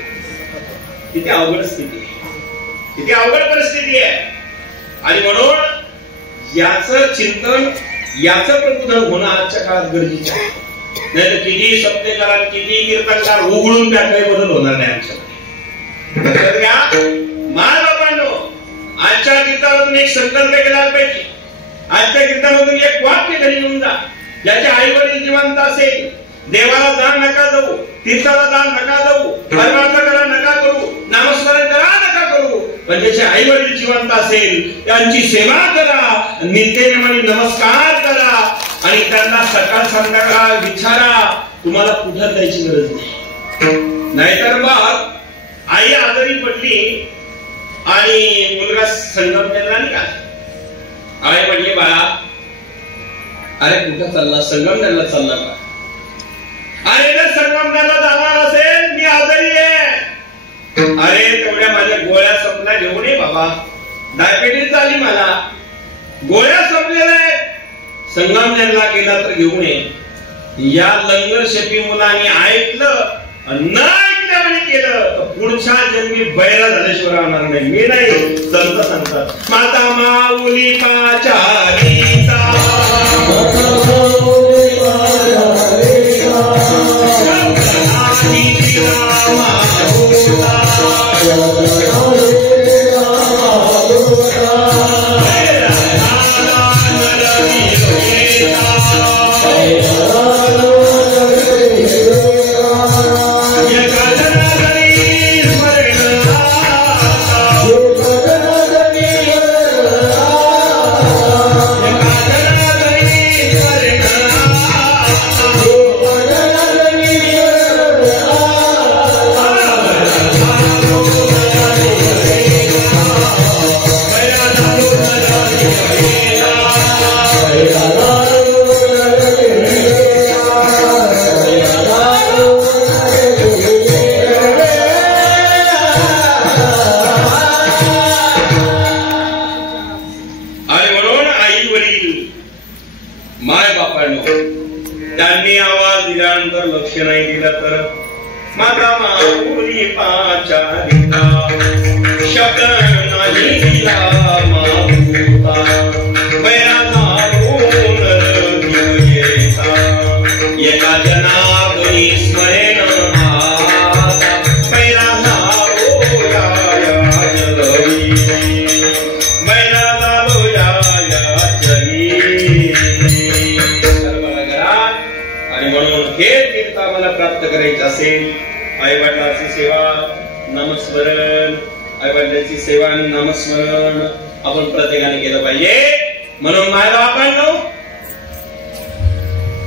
किती अवघड स्थिती आहे, किती अवघड परिस्थिती आहे. आणि म्हणून याचं चिंतन, याचं प्रबोधन होणं आजच्या काळात गरजेचं आहे. नाही तर किती सप्तेकार, किती कीर्तनकार उघडून त्या काही बदल होणार नाही आमच्याकडे. माय बापांनो, आजच्या कीर्तनातून एक संकल्प केला पाहिजे. आजच्या कीर्तनातून एक वाक्य घरी येऊन जा. ज्याचे आई वडील जिवंत असेल, देवाला दान नका जाऊ, तीर्थाला दान नका जाऊ, परमार्थ करा नका करू, नामस्मरण करा नका करू, पण ज्याचे आई वडील जिवंत असेल त्यांची सेवा करा, नित्यनेमाने नमस्कार करा आणि त्यांना सकाळ संध्याकाळ विचारा. तुम्हाला कुठं जायची गरज नाही. नाहीतर मग आई आजारी पडली आणि मुलगा संगमनेरला निघाला. आई म्हणली बाळा, अरे कुठं चालला? संगमनेरला चालला का? अरे जर संगमनेरला जाणार असेल, मी आजारी आहे. अरे तेवढ्या माझ्या गोळ्या संपल्या, घेऊन ये बाबा, डायबिटीस झाली मला, गोळ्या संपलेल्या आहेत. संगमनेरला गेला तर घेऊन ये. या लंगर शेपी मुलांनी ऐकलं, न ऐकल्याने केलं तर पुढच्या जन्मी बैरा झाल्याशिवाय राहणार नाही. मी नाही, संत सांगतात माता माऊली पाचारीचा, Hare त्यांनी आवाज दिल्यानंतर लक्ष नाही दिलं तर माता माऊली पाचारिता शब्द नाही दिला माऊता बैरा धारून येता एका जनार्दनी स्मरेण आता बैरा धारो या जलवी बैरा धारो या जली आणि म्हणून हे तीर्थ आम्हाला प्राप्त करायचे असेल आई वडिलांची सेवा नामस्मरण आई वडिलांची सेवा आणि नामस्मरण आपण प्रत्येकाने केलं पाहिजे म्हणून मायबापांनो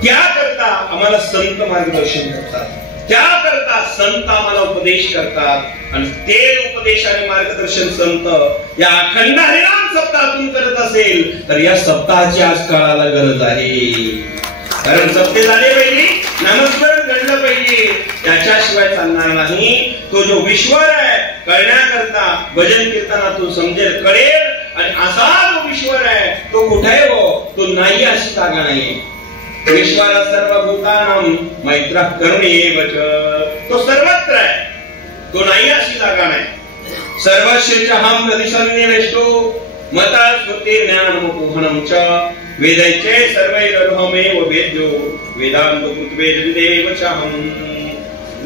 त्याकरता आम्हाला संत मार्गदर्शन करतात त्याकरता संत आम्हाला उपदेश करतात आणि ते उपदेश आणि मार्गदर्शन संत या अखंड हरिनाम सप्ताहातून करत असेल तर या सप्ताहाची आज काळाला गरज आहे कारण सत्य झाले पाहिजे नामस्मरण घडलं पाहिजे त्याच्याशिवाय चालणार नाही तो जो विश्वर आहे कळण्याकरता भजन कीर्तनातून समजेल कळेल आणि असा जो विश्वर आहे तो कुठे आहे हो तो नाही अशी जागा नाही ईश्वर सर्वभूतानां मैत्र करुणेवच तो सर्वत्र आहे तो नाही अशी जागा नाही सर्वस्यच हम प्रतिसन्निवेष्टो मता स्मृती ज्ञानमुपोहनं च वेदैचे सर्वैरहमेव वेद्यो वेदांत कृतवेदेव चाहं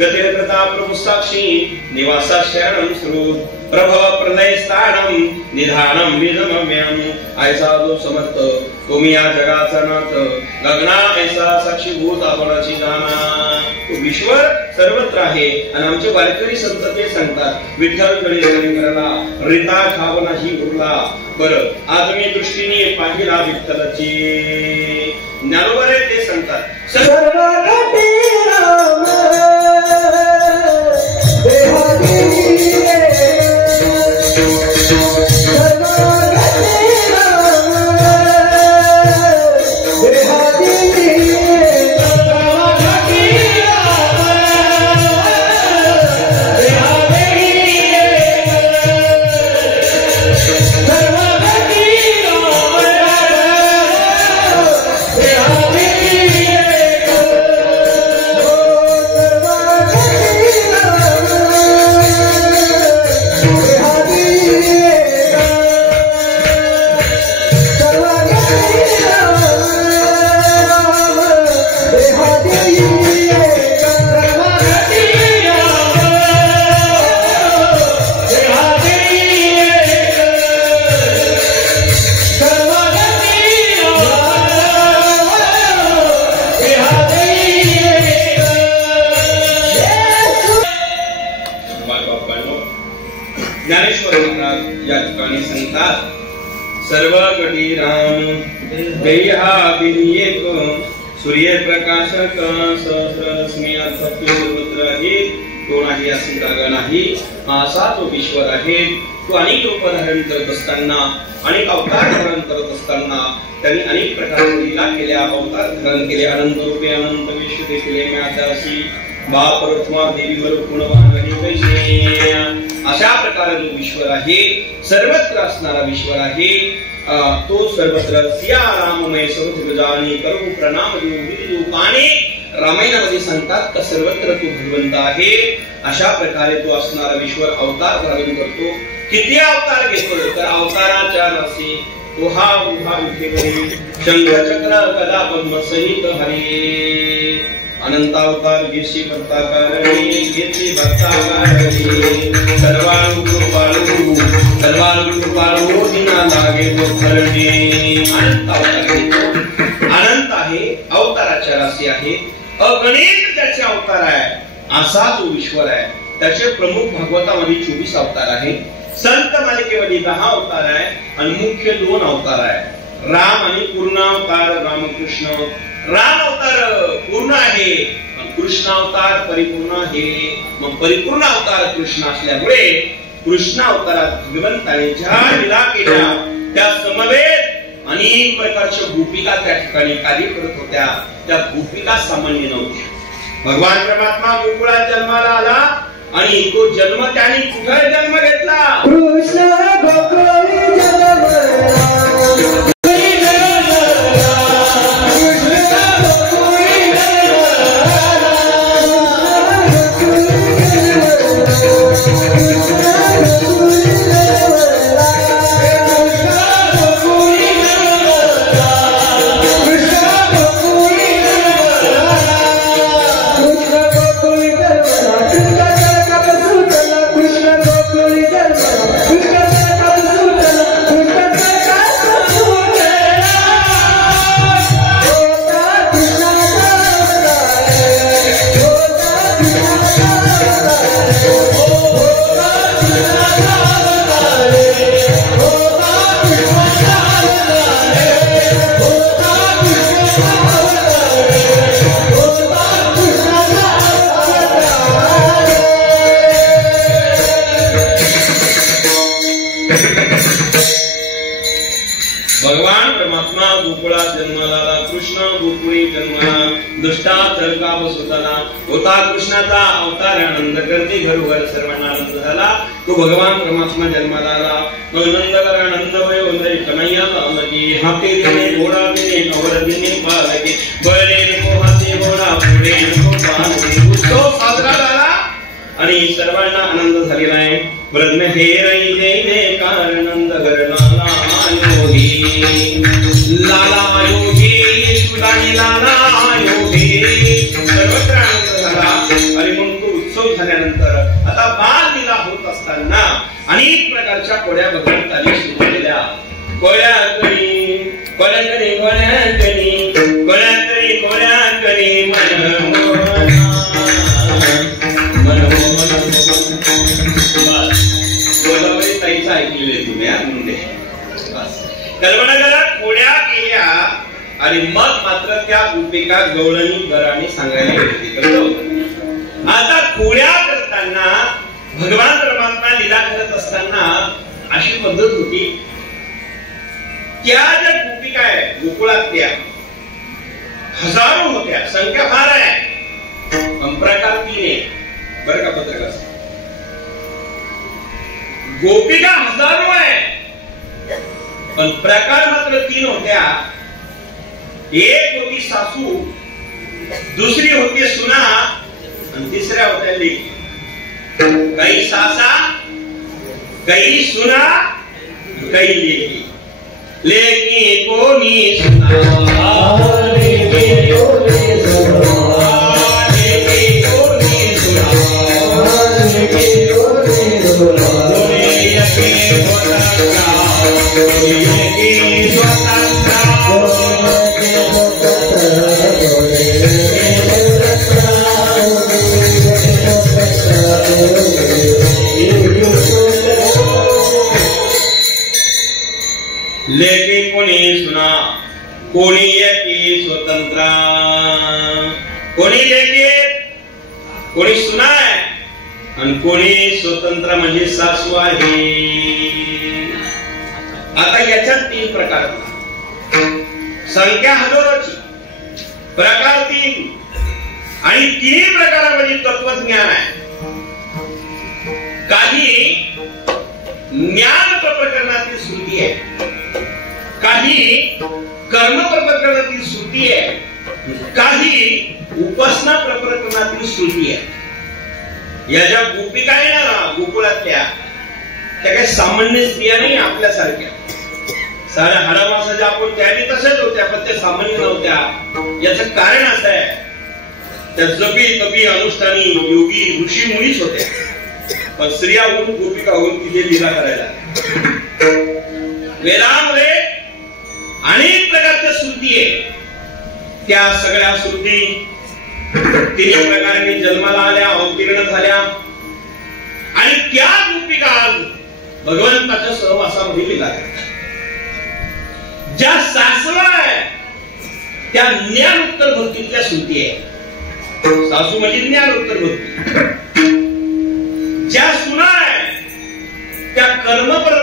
गतिर्कृता प्रभुसाक्षी निवासाशरणं श्रुत प्रभव प्रलय स्थानं निधानं निजमम्यं ऐसा जो समर्थ तुम्ही या जगाचा नाथ गगना ऐसा साक्षीभूत आपणाची जाणा तो विश्वर सर्वत्र आहे आणि आमचे वारकरी संत ते सांगतात विठ्ठल गणेशला रिता खाव नाही उरला बरं आज मी दृष्टीने पाहिला विठ्ठलाची ज्ञानोबर आहे ते सांगतात सर्व ज्ञानेश्वर महाराज या ठिकाणी सांगतात सर्व कटी राम देहाभिनियेक सूर्यप्रकाशक सहस्ररश्मी सर्वत्र आहे तो नाही अशी जागा नाही असा जो ईश्वर आहे तो अनेक रूप धारण करत असताना अनेक अवतार धारण करत असताना त्यांनी अनेक प्रकारचे लीला केल्या अवतार धारण केले अनंत रूपे अनंत विश्व देखील म्यादासी बाप रत्मा देवीवर गुणवान पैसे अशा प्रकारे जो ईश्वर आहे सर्वत्र असणारा ईश्वर आहे तो सर्वत्र सिया राममय सर्व जगजानी करू प्रणाम देऊ काने रामायणामध्ये सांगतात का सर्वत्र तो भगवंत आहे अशा प्रकारे तो असणारा ईश्वर अवतार धारण करतो किती अवतार घेतो तर अवताराच्या रसी तो हा उभा विठेवरी शंख चक्र गदा पद्म सहित हरी अनंत अवतार घेशी भक्ता कारणी घेशी भक्ता कारणी सर्वांग कृपाळू दिना लागे धरणे अनंत अवतार अनंत आहे अवताराच्या राशी आहे अगणित त्याचे अवतार आहे असा तो ईश्वर आहे त्याचे प्रमुख भागवतामध्ये 24 अवतार आहे संत मालिकेमध्ये 10 अवतार आहे आणि मुख्य 2 अवतार आहे राम आणि पूर्ण अवतार रामकृष्ण राम अवतार पूर्ण आहे कृष्ण अवतार परिपूर्ण आहे मग परिपूर्ण अवतार कृष्ण असल्यामुळे कृष्ण अवतारात भगवंताने ज्या लीला केल्या त्या समवेत अनेक प्रकारच्या गोपिका त्या ठिकाणी कार्य करत होत्या त्या गोपिका सामान्य नव्हत्या भगवान परमात्मा गोकुळात जन्माला आला आणि तो जन्म त्याने कुठे जन्म घेतला कृष्ण गोकुळी जन्मला भगवान परमात्मा गोकुळात जन्माला आला. कृष्ण गोकुळी जन्माला दुष्टा चरका बसवताना होता कृष्णाचा अवतार. आनंद करते घरोघर सर्वांना आनंद झाला. तो भगवान परमात्मा जन्माला आला. मग नंद करा नंद वयो वंदे कन्हैया लगे हाते देणे घोडा देणे कवर देणे पालके बळे नको हाते घोडा पुढे नको पालके. उत्सव साजरा झाला आणि सर्वांना आनंद झालेला आहे. ब्रह्म हे रई जय जयकार नंद गरणाला योगी लाला योगी सुदानी लाला योगी. सर्वत्र आनंद झाला. आणि मग तो उत्सव झाल्यानंतर आता बाल लीला होत असताना अनेक प्रकारच्या कोड्या भगवंतांनी सुरू केल्या. कोड्या करी कोड्या करी कोड्या करी कोड्या करी कोड्या करी ताईचा ऐकलेले तुम्ही म्हणजे कल्पना करा. कोड्या केल्या आणि मग मात्र त्या गोपिका गवळणी गराणी सांगायला गेली. आता कोड्या करताना भगवान परमात्मा लीला करत असताना अशी पद्धत होती. त्या ज्या गोपिका आहेत गोकुळातल्या हजारो होत्या. संख्या फार आहे पण प्रकार 3 आहे बरं का पत्रकार. गोपिका हजारो आहे पण प्रकार मात्र 3 होत्या. एक होती सासू, दुसरी होती सुना आणि तिसऱ्या होत्या लेकी. काही सासा, काही सुना, काही लेकी. लेकी कोणी सुना लेकी कोणी सुना लेकी कोणी सुना लेकी कोणी सुना. लेकी कोणी सुना कोणी एकी स्वतंत्र. कोणी लेकी कोणी सुना आहे आणि कोणी स्वतंत्र म्हणजे सासू आहे. आता याच्यात 3 प्रकार. संख्या हजारोची, प्रकार 3 आणि 3 प्रकारामध्ये तत्वज्ञान आहे. काही ज्ञान प्रकरणातील श्रुती आहे, काही कर्म प्रकरणातील श्रुती आहे, काही उपासना प्रकरणातील श्रुती आहे. या ज्या गोपिका आहे ना गोकुळातल्या त्या काही सामान्य स्त्रिया नाही आपल्यासारख्या. साऱ्या हाडामासाच्या आपण त्याने तशाच होत्या पण त्या सामान्य नव्हत्या. याचं कारण असं आहे त्या जपी तपी अनुष्ठानी योगी ऋषी मुनीच होत्या. पण स्त्रिया होऊन गोपिका होऊन तिथे लीला करायला. वेदामध्ये अनेक प्रकारच्या श्रुती आहे. त्या सगळ्या श्रुती 3 प्रकारांनी जन्माला आल्या, अवतीर्ण झाल्या आणि त्या गोपिका आज भगवंताच्या सहवासामध्ये लीला करतात. ज्या सासवा आहे त्या ज्ञान उत्तर भक्तीतल्या श्रुती आहे. सासू म्हणजे ज्ञान उत्तर भक्ती. ज्या सुना आहे त्या कर्मपर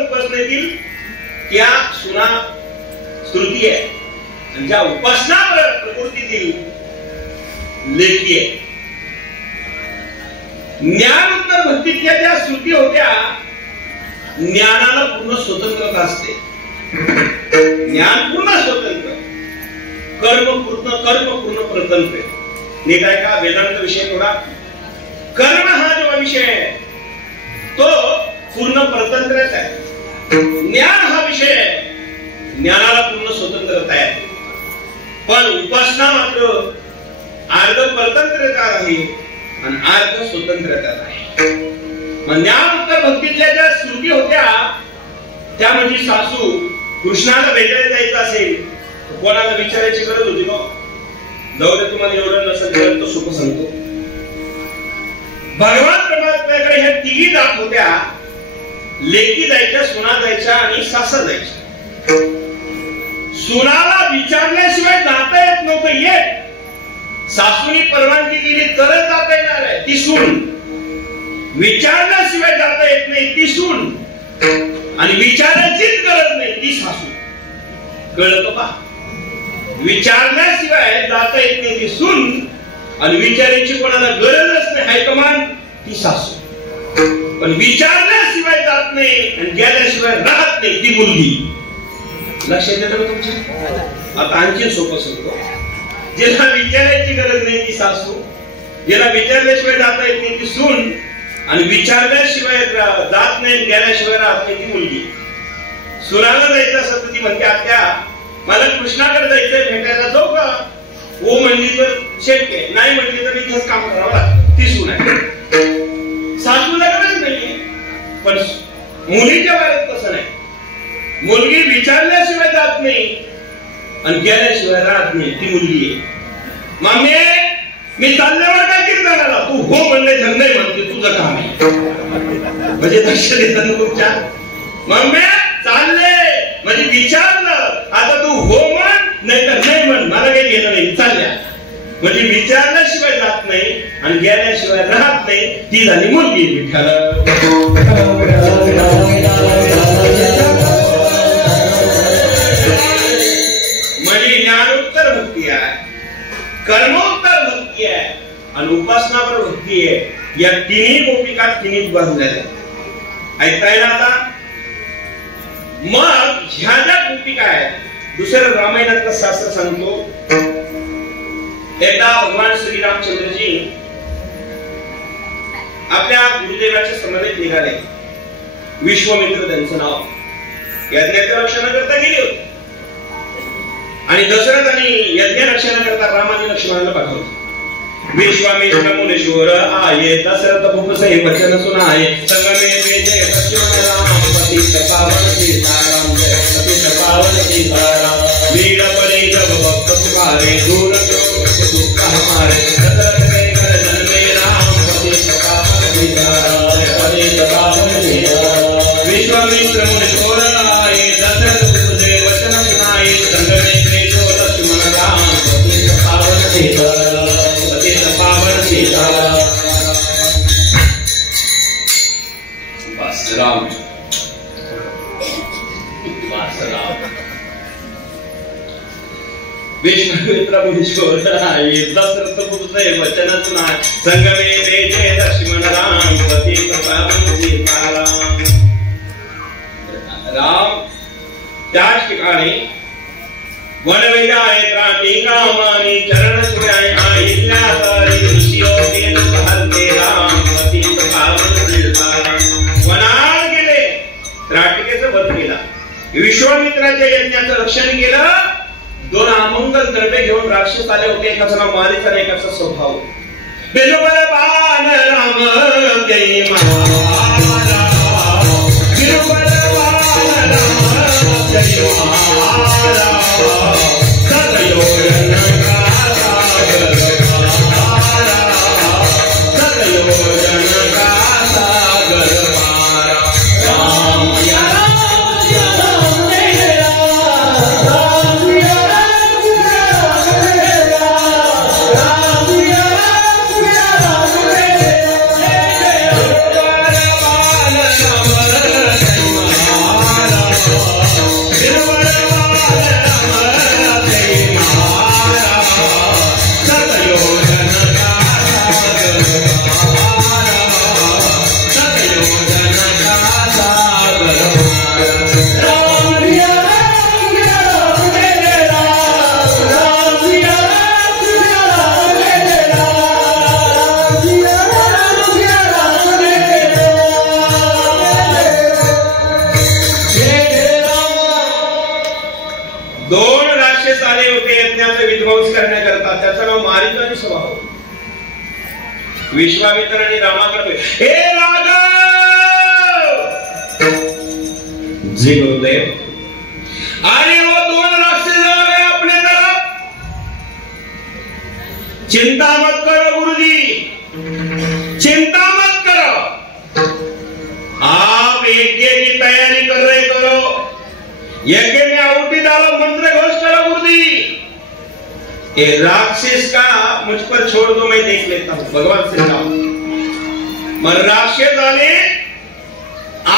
उपासनेतील त्या सुना श्रुती आहे आणि ज्या उपासना प्रकृतीतील लेखी आहे. ज्ञान उत्तर भक्तीतल्या ज्या श्रुती होत्या ज्ञानाला पूर्ण स्वतंत्रता असते. ज्ञान पूर्ण स्वतंत्र, कर्म पूर्ण प्रतंत्र. नीट आहे का? वेदांत विषय थोडा. कर्म हा जो विषय आहे तो पूर्ण प्रतंत्रच आहे. ज्ञान हा विषय आहे, ज्ञानाला पूर्ण स्वतंत्रता आहे. पण उपासना मात्र अर्ध परतंत्रता आहे आणि अर्ध स्वतंत्रता आहे. ज्ञान उत्तर भक्तीतल्या ज्या श्रुती होत्या त्या म्हणजे सासू कृष्णाला भेटायला जायचं असेल कोणाला विचारायची गरज होती का? जाऊ दे तुम्हाला एवढं नसेल तो सुख सांगतो. भगवान परमात्म्याकडे ह्या 3 जात होत्या. लेकी जायच्या, सुना जायच्या आणि सासा जायच्या. सुनाला विचारल्याशिवाय जाता येत नव्हतं. येत सासूनी परवानगी दिली तरच जाता येणार आहे ती सून. विचारल्याशिवाय जाता येत नाही ती सून. आणि विचारायचीच गरज नाही ती सासू. कळलं का? विचारण्याशिवाय जाता येत नाही ती सून आणि विचारायची कोणाला गरजच नाही हायकमांड ती सासू. पण विचारल्याशिवाय जात नाही आणि गेल्याशिवाय राहत नाही ती मुलगी. लक्षात येतं का तुमच्या? आता आणखी सोपं सांगतो. ज्याला विचारायची गरज नाही ती सासू, ज्याला विचारल्याशिवाय जाता येत नाही ती सून आणि विचारल्याशिवाय जात नाही गेल्याशिवाय राहत नाही ती मुलगी. सुनाला जायचं असं ती म्हणते आत्या मला कृष्णाकडे जायचंय भेटायला जाऊ का? हो म्हणली तर शक्य, नाही म्हणली तर इथंच काम करावं लागतं. ती सून आहे. सासूला गरज नाहीये. पण मुलीच्या बाबतीत तसं नाही. मुलगी विचारल्याशिवाय जात नाही आणि गेल्याशिवाय राहत नाही ती मुलगी आहे. मम्मी मी चालल्यावर काय कीर्तनाला तू हो म्हणले धन नाही म्हणते तुझं काम आहे. म्हणजे लक्ष देतात तुमच्या. मम्मी चालले म्हणजे विचारलं आता तू हो म्हण नाही तर नाही म्हण मला काही घेणं नाही चालल्या. म्हणजे विचारल्याशिवाय जात नाही आणि गेल्याशिवाय राहत नाही ती झाली मुलगी. विठ्ठल म्हणजे ज्ञानोत्तर भक्ती आहे, कर्मोत्तर भक्ती आहे आणि उपासनापर भक्ती आहे. या तिन्ही गोपिका तिन्ही बांधल्या ऐकताय ना आता. मग ह्या ज्या गोपिका आहेत दुसरं रामायणातलं शास्त्र सांगतो. एकदा भगवान श्री रामचंद्रजी आपल्या गुरुदेवाच्या समवेत निघाले. विश्वामित्र त्यांचं नाव. यज्ञाचं रक्षण करता गेले होते आणि दशरथ आणि यज्ञ रक्षण करता रामाने लक्ष्मणाला पाठवलं. विश्वामित्र मुनीश्वर आये दशरथ भूपसे वचन सुनाये संगमे वेजे लक्ष्मण राम पतित पावन सीताराम पतित पावन सीताराम वीर परे जब भक्त पुकारे दूर दुख हमारे दशरथ के कर जन्मे राम पतित पावन सीताराम पतित पावन सीताराम. विश्वामित्र मुनीश्वर आये दशरथ भूपसे वचन सुनाये संगमे वेजे लक्ष्मण राम पतित पावन सीताराम पतित पावन सीताराम. बस राम विश्वामित्र मुनीश्वर आये दशरथ भूपसे वचन सुनाये संगमे वेजे लक्ष्मण राम पतित पावन सीताराम. राम त्याच ठिकाणी वनवेगाय त्राटी कामानी चरण छुयाय आईल्या तारी ऋषियों के हरते राम पतित पावन सीताराम. वनात गेले, त्राटकेचं वध केला, विश्वामित्राच्या यज्ञाचं रक्षण केलं. दोन अमंगल द्रव्य घेऊन राक्षस आले होते. एकाचं नाव मारीच आणि एकाचा स्वभाव. बिरुबर बाण राम जय महाराज बिरुबर बाण राम जय महाराज सतयोजन का सागर पारा सतयोजन का सागर पारा. राम या विश्वामित्र आणि रामाकडे हे राघव जी गुरुदेव अरे वो दोन राक्षस आ गए अपने तरफ. चिंता मत करो गुरुजी, चिंता मत करो. आप यज्ञ की तैयारी कर रहे करो. यज्ञ में आहुति डालो, मंत्र घोष करो गुरुजी. ये राक्षस का मुझ पर छोड़ दो, मैं देख लेता हूं. भगवान से कहा. मग राक्षस आले.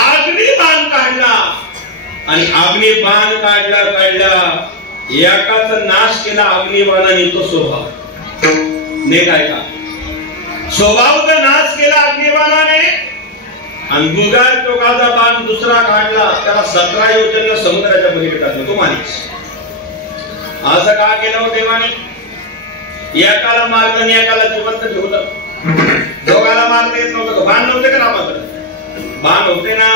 अग्निबाण काढला आणि अग्निबाण काढला एकाचा नाश केला अग्निबाणाने, तो स्वभाव ने काय का स्वभावचा नाश केला अग्निबाणाने आणि दुगार टोकाचा बाण दुसरा काढला, त्याला 17 योजन समुद्राच्या पलीकडे टाकलं, तो माणूस. असं का केलं हो देवाने? एकाला मारलं आणि एकाला जिवंत ठेवलं. दोघाला मारता येत नव्हतं, बाण नव्हते का रामाकडे? बाण होते ना,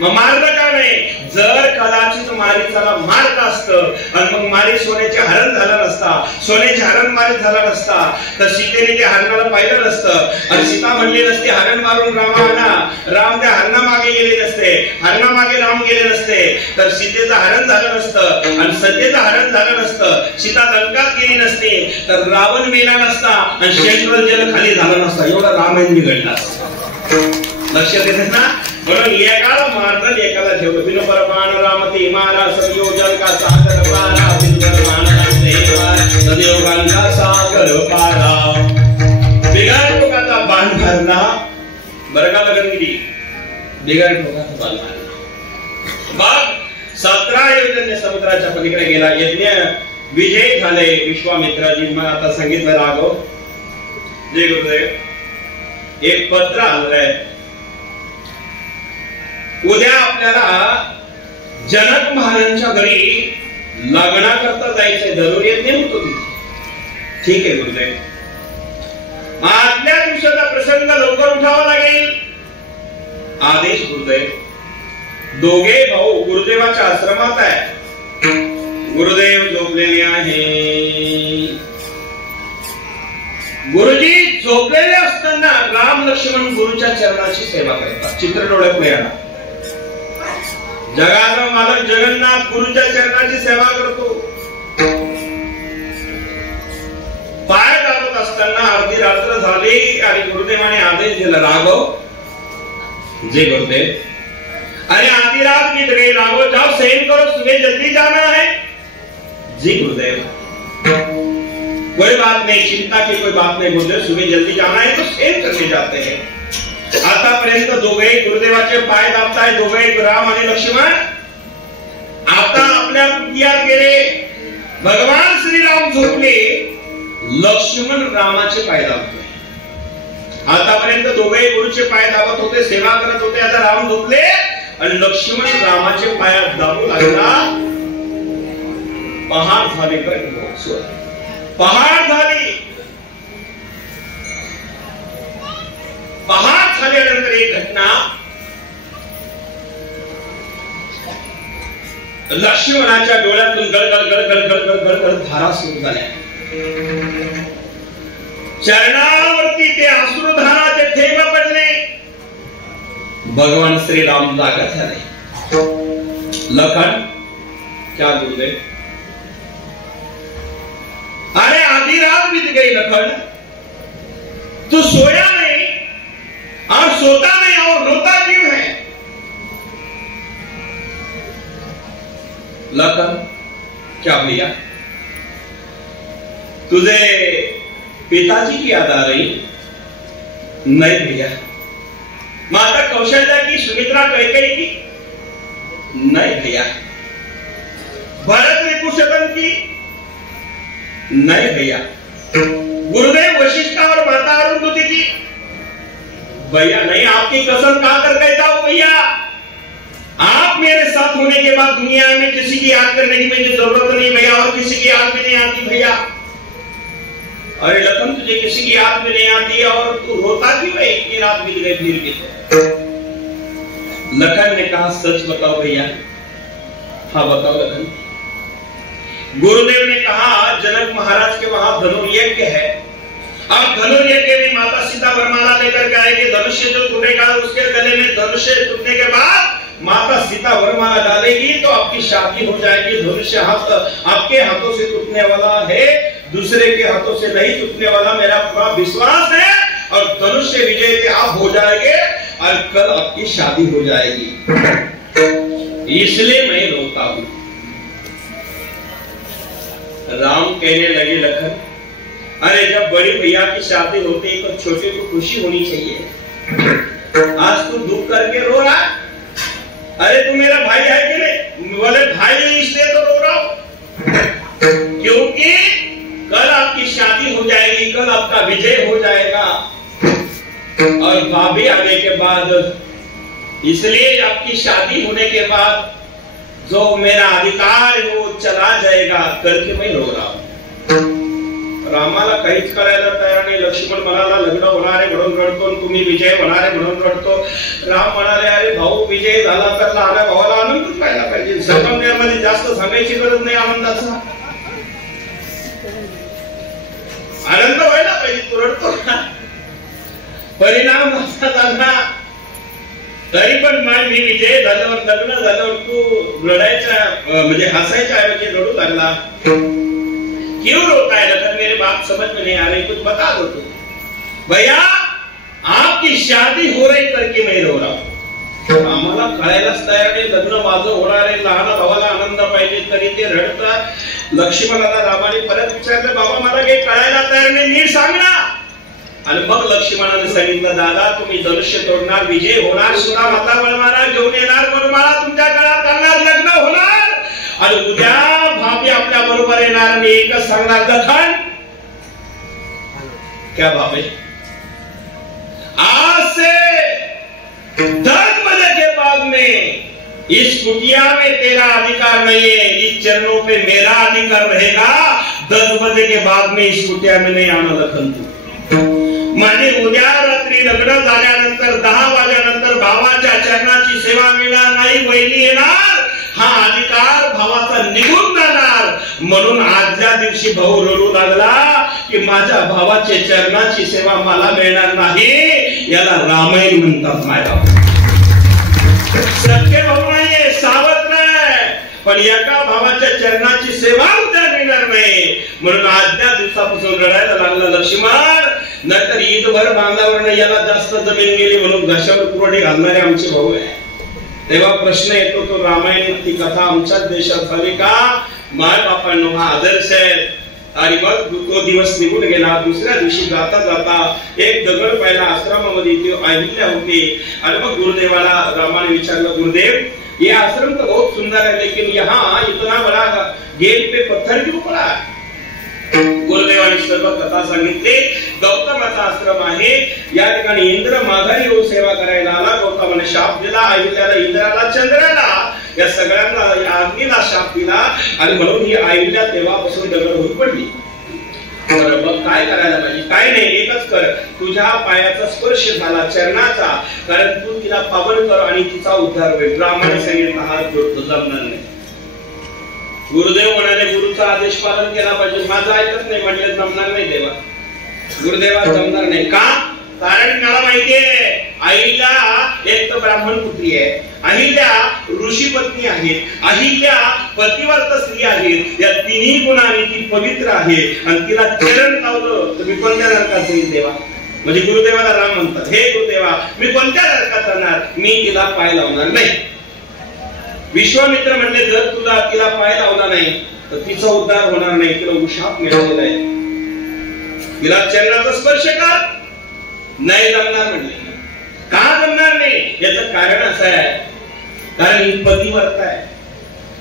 मग मारलं का नाही? जर कदाचित मारीचाला मारलं असतं आणि मग मारी सोन्याचे हरण झाला नसता, सोन्याचे हरण मारीत झाला नसता, तर सीतेने त्या हरणाला पाहिलं नसतं आणि सीता म्हणली नसती हरण मारून रामाला, राम त्या हरणा मागे गेले नसते, हरणा मागे राम गेले नसते, तर सीतेचं हरण झालं नसतं आणि सत्तेचं हरण झालं नसतं, सीता लंकात गेली नसती, तर रावण मेला नसता आणि शेंद्र जल खाली झाला नसता. एवढा रामायण बिघडला असता. लक्षात येते ना? म्हणून एकाला मारलं एकाला ठेवलं. बिनपर बाण रामती मारा संयोजन का सागर पारा, बिनपर बाण संयोगांचा सागर पारा. बिगाड टोकाचा बाण मारला, बरं का लगन किती? बिगाड टोकाचा बाण मारला. मग 17 योजने समुद्राच्या पलीकडे गेला. यज्ञ विजय झाले विश्वामित्राजी. मग आता सांगितलं राघव जय गुरुदेव, एक पत्र आलंय, उद्या आपल्याला जनक महाराजांच्या घरी लग्नाकरता जायचंय, धनुर्यज्ञ होतो तिथे. ठीक आहे गुरुदेव, आदल्या दिवसाचा प्रसंग लवकर उठावा लागेल. आदेश गुरुदेव. दोघे भाऊ गुरुदेवाच्या आश्रमात आहे. गुरुदेव झोपलेले आहे. गुरुजी झोपलेले असताना राम लक्ष्मण गुरुच्या चरणाची सेवा करतात. चित्र डोळ्यापुढे आणा. जगाचा मालक जगन्नाथ गुरुच्या चरणाची सेवा करतो. पाय दाबत असताना अर्धी रात्र झाली आणि गुरुदेवाने आदेश दिला, राघव जय गुरुदेव, अरे आधी रात बीत गई, राघव जाओ शयन करो, सुबह जल्दी जाना है. जी गुरुदेव. कोई बात नहीं, चिंता की कोई बात नहीं गुरुदेव, सुबह जल्दी जाना है तो शयन करने जाते हैं. आतापर्यंत दोघे गुरुदेवाचे पाय दाबताय, दोघे राम आणि लक्ष्मण. आता आपल्या कुटियात गेले. भगवान श्रीराम झोपले, लक्ष्मण रामाचे पाय दाबतोय. आतापर्यंत दोघे गुरुचे पाय दाबत होते, सेवा करत होते. आता राम झोपले आणि लक्ष्मण रामाचे पाय दाबू लागला. पहाड झाले. पहाड झाली. पहाड झाल्यानंतर एक घटना, लक्ष्मणाच्या डोळ्यातून गळगळ गळगळ गळगळ गळगळ धारा सुरू झाल्या. चरणावरती ते अश्रुधाराचे थेंब पडले. भगवान श्रीराम जागा झाले. लखन क्या गुरुदेव? अरे आधी रात बीत गई लखन, तू सोया नहीं और सोता नहीं और रोता क्यों है? लखन क्या भैया, तुझे पिताजी की याद आ रही? नहीं भैया. माता कौशल्या की, सुमित्रा कैकेयी की? नहीं भैया. भरत रिपुशतन की? नहीं भैया. गुरुदेव वशिष्ठ और माता अरुंधति की? भैया नहीं. आपकी कसम खाकर कहता हूं भैया, आप मेरे साथ होने के बाद दुनिया में किसी की याद करने की मुझे जरूरत नहीं भैया, और किसी की याद भी नहीं आती भैया. अरे लखन, तुझे किसी की याद भी नहीं आती और तू रोता क्यों है? इतनी रात बीत गई फिर भी. तो लखन ने कहा, सच बताओ भैया. हाँ बताओ लखन. गुरुदेव ने कहा, जनक महाराज के वहां धनुर्यज्ञ है. अब धनुर्यज्ञ में माता सीता वरमाला लेकर के आएगी. धनुष्य जो टूटेगा उसके गले में धनुष्य टूटने के बाद माता सीता वरमाला डालेगी तो आपकी शादी हो जाएगी. धनुष्य हाथ आपके हाथों से टूटने वाला है, दूसरे के हाथों से नहीं टूटने वाला, मेरा पूरा विश्वास है. और धनुष्य विजय से आप हो जाएंगे और कल आपकी शादी हो जाएगी. इसलिए मैं रोता हूं. राम कहने लगे, लखन अरे जब बड़ी भैया की शादी होती है तो छोटे को खुशी होनी चाहिए. आज तू दुख करके रो रहा. अरे तू मेरा भाई है कि नहीं? बोले भाई इसलिए तो रो रहा हूं क्योंकि कल आपकी शादी हो जाएगी, कल आपका विजय हो जाएगा और भाभी आने के बाद, इसलिए आपकी शादी होने के बाद जो मेरा अधिकार है वो चला जाएगा करके मैं रो रहा हूं। रामाला काहीच करायला तयार नाही। लक्ष्मण म्हणाला लग्न होणार आहे म्हणून रडतो, तुम्ही विजय होणार आहे म्हणून रडतो। राम म्हणाले अरे भाऊ विजय झाला तर लहान भावाला आनंदच व्हायला पाहिजे, संगमनेरमध्ये जास्त सांगायची गरज नाही आनंदाचा, आनंद व्हायला पाहिजे, तू रडतो ना। परिणाम असा झाला तरी पण मी विजय झाल्यावर लग्न झाल्यावर तू रडायचा म्हणजे हसायच्या ऐवजी रडू लागला। क्यों रोता है? लगा मेरे बात समझ में नहीं आ रही, कुछ बता दो तुम। भैया आपकी शादी हो रही करके मैं रो रहा हूं। आम्हाला कळायलाच तयार नाही, लग्न माझं होणार आहे, लहान भावाला आनंद पाहिजे तरी ते रडतात। लक्ष्मणाला रामाने परत विचारलं बाबा मला काही कळायला तयार नाही, नीट सांग ना। आणि मग लक्ष्मणाने सांगितलं दादा तुम्ही धनुष्य तोडणार, विजय होणार, सुना माता बळमारा घेऊन येणार, बळमारा तुमच्या काळात करणार, लग्न होणार आणि उद्या भाभी आपल्या बरोबर येणार आणि एकच सांगणार दखन क्या भाभी आज से 10 बजे के बाद में इस कुटिया में तेरा अधिकार नहीं है, इस चरणों पे मेरा अधिकार रहेगा। 10 बजे के बाद में इस कुटिया में नहीं आना दखन तू। म्हणजे उद्या रात्री लग्न झाल्यानंतर 10 वाजेनंतर भावाच्या चरणाची सेवा मिळणार नाही, वहिनी येणार, हा अधिकार भावाचा निघून जाणार। म्हणून आजच्या दिवशी भाऊ रडू लागला की माझ्या भावाचे चरणाची सेवा मला मिळणार नाही, याला रामायण म्हणतात मायबाप। सख्खे भाऊ नाहीये, सावत्र आहे, पण एका भावाच्या चरणाची सेवा उद्या मिळणार नाही, म्हणून आजच्या दिवसापासून रडायला लागला लक्ष्मण। नंतर ईदभर बांधावर याला जास्त जमीन गेली म्हणून घशावर कुरडे घालणारे आमचे भाऊ आहे। तेव्हा प्रश्न येतो तो रामायण ती कथा आमच्याच देशात झाली का? माय बापांनो हा आदर्श आहे। आणि मग तो दिवस निघून गेला। दुसऱ्या दिवशी जाता जाता एक दगड पाहिला, आश्रमामध्ये अहिल्या होती आणि मग गुरुदेवाला रामाने विचारलं गुरुदेव ये आश्रम तो बहुत सुंदर है लेकिन यहाँ इतना बड़ा गेट पे पत्थर क्यों पड़ा है? गुरुदेवाने सर्व कथा सांगितली। गौतमाचा आश्रम आहे, या ठिकाणी इंद्र माघारी येऊन सेवा करायला आला, गौतमाने शाप दिला, अहिल्याला, इंद्राला, चंद्राला, या सगळ्यांना अग्नीला शाप दिला आणि म्हणून ही अहिल्या तेव्हापासून दगड होऊन पडली। मग काय करायला पाहिजे? काय नाही, एकच कर, तुझ्या पायाचा स्पर्श झाला चरणाचा, कारण तू तिला पावन कर आणि तिचा उद्धार होईल। रामाने सांगितलं हा जमणार नाही। गुरुदेव म्हणाले गुरुचा आदेश पालन केला पाहिजे, माझं ऐकत नाही म्हटलं जमणार नाही देवा, गुरुदेवा जमणार नाही का? कारण मला माहितीये अहिल्या एक तर ब्राह्मण पुत्री आहे, अहिल्या ऋषी पत्नी आहे, अहिल्या पतिव्रत स्त्री आहे, या तिन्ही गुणांनी ती पवित्र आहे आणि तिला चरण लावलं तर मी कोणत्या नरकात जाईल देवा? म्हणजे गुरुदेवाला राम म्हणतात हे गुरुदेवा मी कोणत्या नरकात जाणार? मी तिला पाय लावणार नाही। विश्वामित्र म्हणले जर तुला तिला पाय लावला नाही तर तिचा उद्धार होणार नाही, तिला उशाप मिळालेला आहे, तिला चरणाचा स्पर्श कर, नाही जमणार म्हणले। का जमणार नाही? याचं कारण असं आहे कारण ही पतिव्रता आहे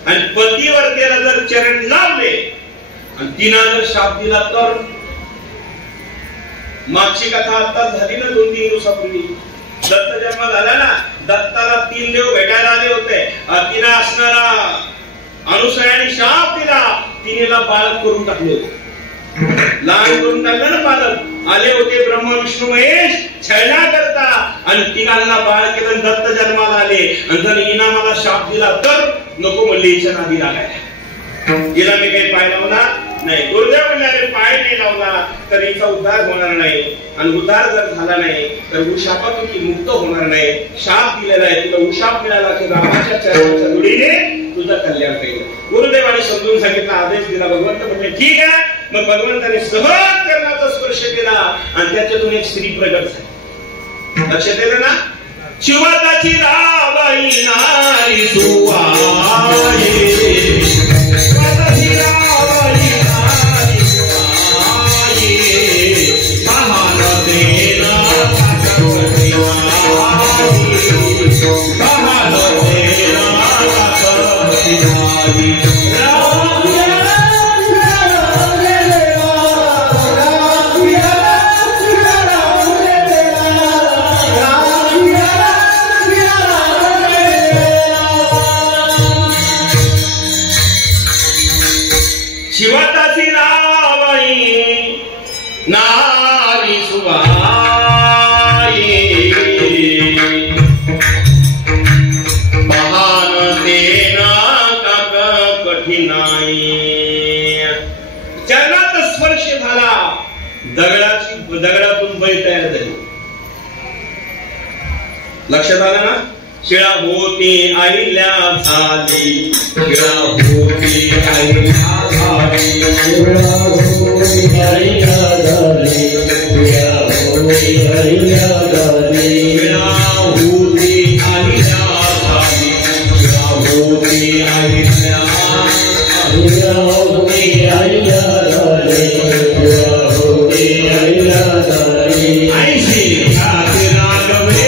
आणि पतिव्रतेला जर चरण लावले आणि तिला जर शाप दिला तर, मागची कथा आताच झाली ना 2-3 दिवसापूर्वी, दत्त जन्म झाला ना, दत्ताला 3 देव भेटायला आले होते, तिने असणारा अनुसयाने शाप दिला, तिनेला बालक करून टाकले होते, लहान करून टाकलं ना बालक, आले होते ब्रह्मा विष्णू महेश छळण्या करता आणि तिघांना बाळ केलं, दत्त जन्माला आले आणि जर हिना मला शाप दिला तर नको म्हणले, हिच्या नादी लागायला, हिला मी काही पाय लावणार नाही। गुरुदेव म्हणले पाय नाही लावला तर हिचा उद्धार होणार नाही आणि उद्धार जर झाला नाही तर उशापातून ती मुक्त होणार नाही। शाप दिलेला आहे, तुला उशाप मिळाला की रामाच्या चरणाच्या धुळीने तुझं कल्याण होईल। गुरुदेवाने समजून सांगितलं, आदेश दिला, भगवंत म्हणले ठीक आहे। मग भगवंताने सहज चरणाचा स्पर्श केला आणि त्याच्यातून एक स्त्री प्रगट झाली। लक्षात येतं ना? शिवताची रावाई नारी सुवाई, शिवताची रावाई नारी सुवाई, महानदेना ठाकरवाई, महानदेना शिवताची रावाई नारी सुवाई महान सेना काक कठीणाई चरणात स्पर्श झाला दगडातून बैल तयार झाली लक्षात आलं ना शिळा होती आईल्या झाली शिळा होती आईल्या झाली शिळा होती आईल्या झाली शिळा होती आईल्या झाली शिळा होती आईल्या झाली शिळा होती आईल्या शिळा होती आईल्या झाली शिळा होती आईल्या झाली आईशी खाते लागवे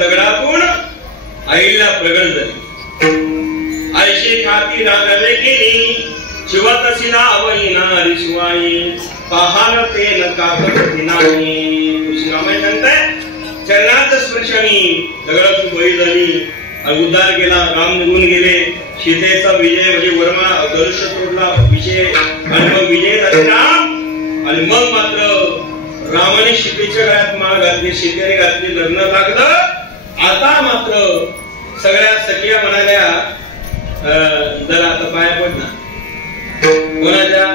दगडातून आईला प्रगट झाली आईशी खाती रागावे गेली शिवतशी नावई नारी शिवाई पाहान ते नकापती नाही तुळशीरामाई म्हणताय चरणाच्या स्पर्शाने दगडातून बळी झाली उद्धार केला राम निघून गेले सीतेचा विजय म्हणजे वर्मा धनुष्य तोडला विजय आणि मग विजय झाले राम आणि मग मात्र रामाने सीतेच्या गळ्यात माळ घातली सीतेने घातली लग्न लागलं आता मात्र सगळ्या सखिया म्हणाल्या जरा आता पाया पड ना कोणाच्या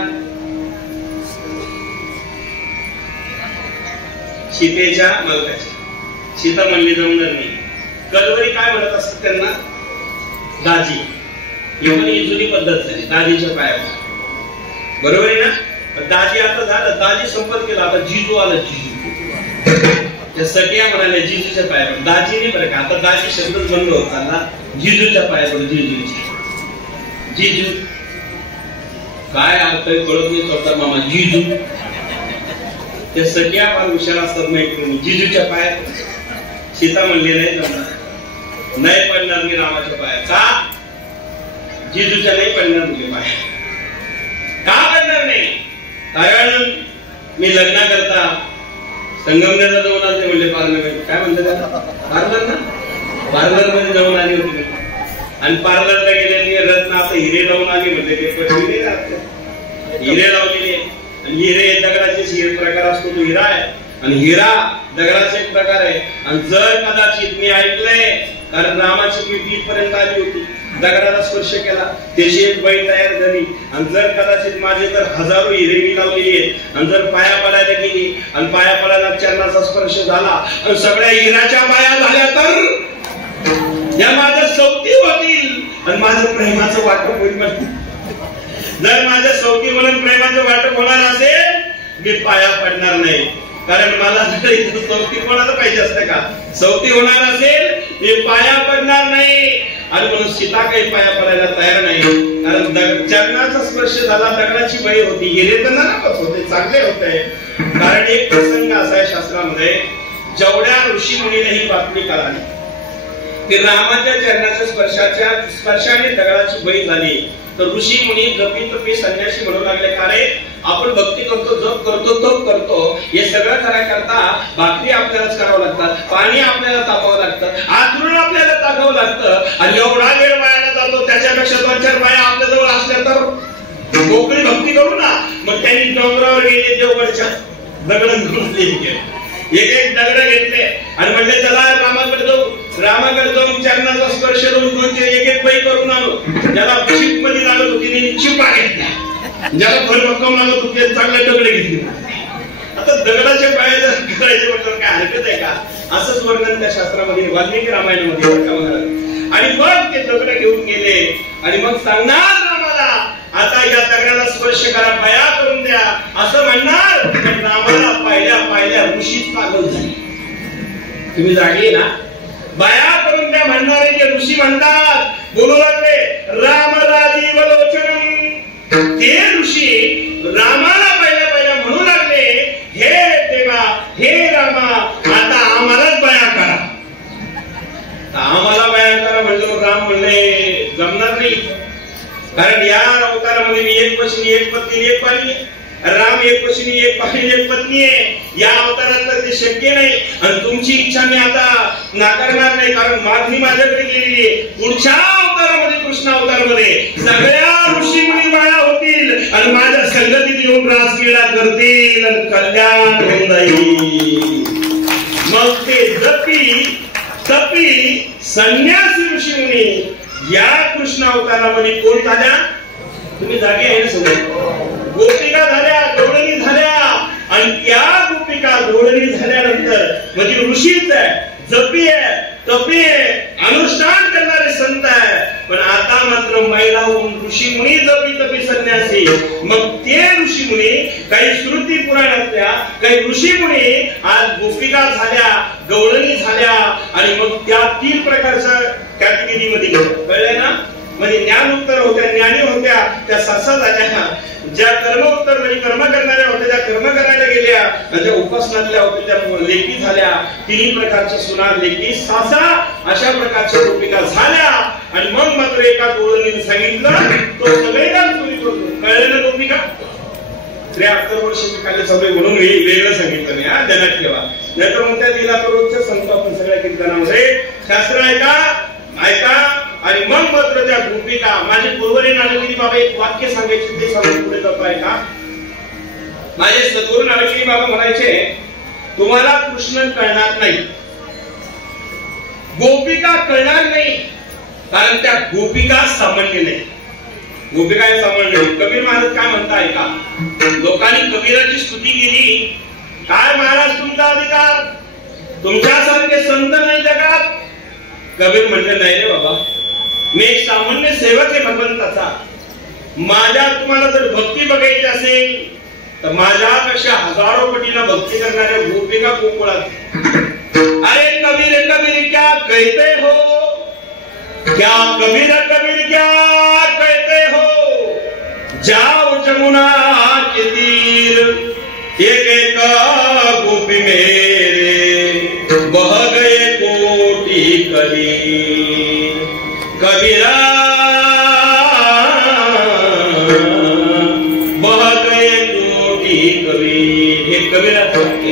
सीतेच्या मालकाच्या सीता म्हणली जमणार नाही कलवरी काय म्हणत असतात त्यांना दाजी ही पण ही जुनी पद्धत झाली दाजीच्या पाया बरोबर आहे ना दाजी आता झालं दाजी संपत केला आता जिजू आला जिजू त्या सगळ्या म्हणाल्या जिजूच्या पाया पड दाजी नाही बरं का आता दाजी शब्दच बंद होत चालला जिजूच्या पाया पड जिजूच्या जिजू काय अर्थ कळत नाही स्वतः मामा जिजू त्या सगळ्या फार हुशार असतात मैत्रिणी जिजूच्या पाया सीता म्हणली नाही जमणार नाही पडणार मी रामाच्या पाया का जिजूच्या नाही पडणार म्हणजे पाया का पडणार नाही कारण मी लग्न करता संगमनेरला जाऊन आले म्हणले पार्लर काय म्हणते त्याला पार्लर मध्ये जाऊन आली होती आणि पार्लरला गेले रत्न आता हिरे लावून आली म्हणते ते हिरे लावलेले आणि हिरे दगडाचे प्रकार असतो तो हिरा आहे आणि हिरा दगडाचा एक प्रकार आहे आणि जर कदाचित मी ऐकलंय कारण रामाची कीर्ती इथपर्यंत आली होती दगडाला स्पर्श केला त्याची एक बैल तयार झाली आणि जर कदाचित माझे तर हजारो हिरे मी लावलेली आहेत आणि जर पाया पडायला गेली आणि पाया पडायला चरणाचा स्पर्श झाला आणि सगळ्या हिराच्या पाया झाल्या तर या माझ्या सौती होतील आणि माझं प्रेमाचं वाटप होईल जर माझ्या सौती म्हणून प्रेमाचं वाटप होणार असेल मी पाया पडणार नाही कारण मला सौती कोणाला पाहिजे असते का सौती होणार असेल मी पाया पडणार नाही आणि म्हणून सीता काही पाया पडायला तयार नाही कारण चरणाचा स्पर्श झाला दगडाची बळी होती हिरे तर नरकच होते चांगले होते कारण एक प्रसंग असा आहे शास्त्रामध्ये जेवढ्या ऋषी मुनीने ही बातमी कळाली की रामाच्या चरणाच्या स्पर्शाने दगडाची बळी झाली तर ऋषी मुनी जपी तपी संन्यासी म्हणू लागले का रे आपण भक्ती करतो जप करतो तप करतो हे सगळं करायकरता भाकरी आपल्यालाच करावं लागतात पाणी आपल्याला तापावं लागतं आतरून आपल्याला तापावं लागतं आणि एवढा वेळ वायाला जातो त्याच्यापेक्षा 2-4 बाया आपल्या जवळ असल्या तर मोकळी भक्ती करू ना मग त्यांनी डोंगरावर गेले देवगडच्या दगड एक दगड घेतले आणि म्हणले चला रामाकडे जाऊन चरणाचा स्पर्श करून एक बाई करून आलो ज्याला चिप मध्ये लागत होती त्यांनी चिपा घेतल्या ज्याला भरभक्कम लागत होती चांगले दगड घेतले आता दगडाच्या पायाच्या करायचे म्हटलं काय हरकत आहे का असंच वर्णन त्या शास्त्रामध्ये वाल्मिकी रामायणामध्ये आणि मग ते दगड घेऊन गेले आणि मग सांगणार रामाला आता या दगडाला स्पर्श करा पाया करून द्या असं म्हणणार रामाला पाहिल्या ऋषीच पागल झाली तुम्ही जागे ना बाया करून त्या म्हणणारे जे ऋषी म्हणतात बोलू लागले राम राजीव लोचनम ते ऋषी रामाला पहिल्या म्हणू लागले, हे देवा, हे रामा, आता आम्हालाच बया करा. आम्हाला बया करा म्हणलं राम म्हणले जमणार नाही, कारण या अवतारामध्ये मी एक पत्नी एक पत्नी एक पाणी, राम एक पत्नी एक पाणी एक पत्नी आहे. या अवतारात ते शक्य नाही आणि तुमची इच्छा मी आता नाकारणार नाही, कारण मागणी माझ्याकडे गेलेली आहे. पुढच्या अवतारामध्ये कृष्ण अवतारामध्ये सगळ्या ऋषी मुनी बाळा होतील आणि माझ्या संगतीत येऊन रासलीला करतील आणि कल्याण होऊन जाईल. मग ते तपी संन्यासी ऋषी मुनी या कृष्ण अवतारामध्ये कोण झाल्या? तुम्ही जागे आहे ना सगळे? गोपिका झाल्या, गवळणी झाल्या आणि त्या गोपिका गवळणी झाल्यानंतर म्हणजे ऋषीच आहे, जपी आहे, तपी आहे, अनुष्ठान करणारे संत आहे. पण आता मात्र महिला होऊन ऋषी मुनी जपी तपी संन्यासी. मग ते ऋषी मुनी काही श्रुती पुराणातल्या काही ऋषी मुनी आज गोपिका झाल्या, गवळणी झाल्या आणि मग त्या 3 प्रकारच्या कॅटेगरी मध्ये कळलंय ना? म्हणजे ज्ञानोत्तर होत्या, ज्ञानी होत्या, त्या सासा झाल्या. ज्या कर्मोत्तर म्हणजे कर्म करणाऱ्या होत्या त्या कर्म करायला गेल्या आणि ज्या उपासनातल्या होत्या त्या लेकी झाल्या. 3 प्रकारच्या सुना लेकी सासा अशा प्रकारच्या गोपिका झाल्या. आणि मग मात्र एका गोळणीने सांगितलं तो सगळे काम चोरी करतो. कळलं ना गोपिका? 73 वर्ष खाली सगळे म्हणून वेगळं सांगितलं नाही, हा ध्यानात ठेवा. नाहीतर मग त्या दिला रोजच्या सांगतो आपण सगळ्या कीर्तनामध्ये. शास्त्र ऐका आणि मग मात्र त्या गोपिका माझे पूर्वरे नारदगिरी बाबा एक वाक्य सांगायचे ते सांगून पुढे जातो. ऐका, माझे सद्गुरू नारदगिरी बाबा म्हणायचे, तुम्हाला कृष्ण कळणार नाही, गोपिका कळणार नाही, कारण त्या गोपिका सामान्य नाही. गोपिका हे सामान्य नाही. कबीर महाराज काय म्हणता ऐका, लोकांनी कबीराची स्तुती केली, काय महाराज तुमचा अधिकार, तुमच्यासारखे संत नाही जगात. कबीर म्हणले, नाही रे बाबा, मी एक सामान्य सेवक आहे भगवंताचा. माझ्या तुम्हाला जर भक्ती बघायची असेल तर माझ्यापेक्षा हजारो पटीला भक्ती करणाऱ्या गोपिका गोकुळात. अरे कबीर कबीर क्या कहते हो, क्या कबीर कबीर क्या कहते हो, जाओ जमुना के तीर, एक एक गोपी मेरे बह गए कोटि कबीर. कबीरा बह गए कोटि कबीर. हे कबीराचं वाक्य.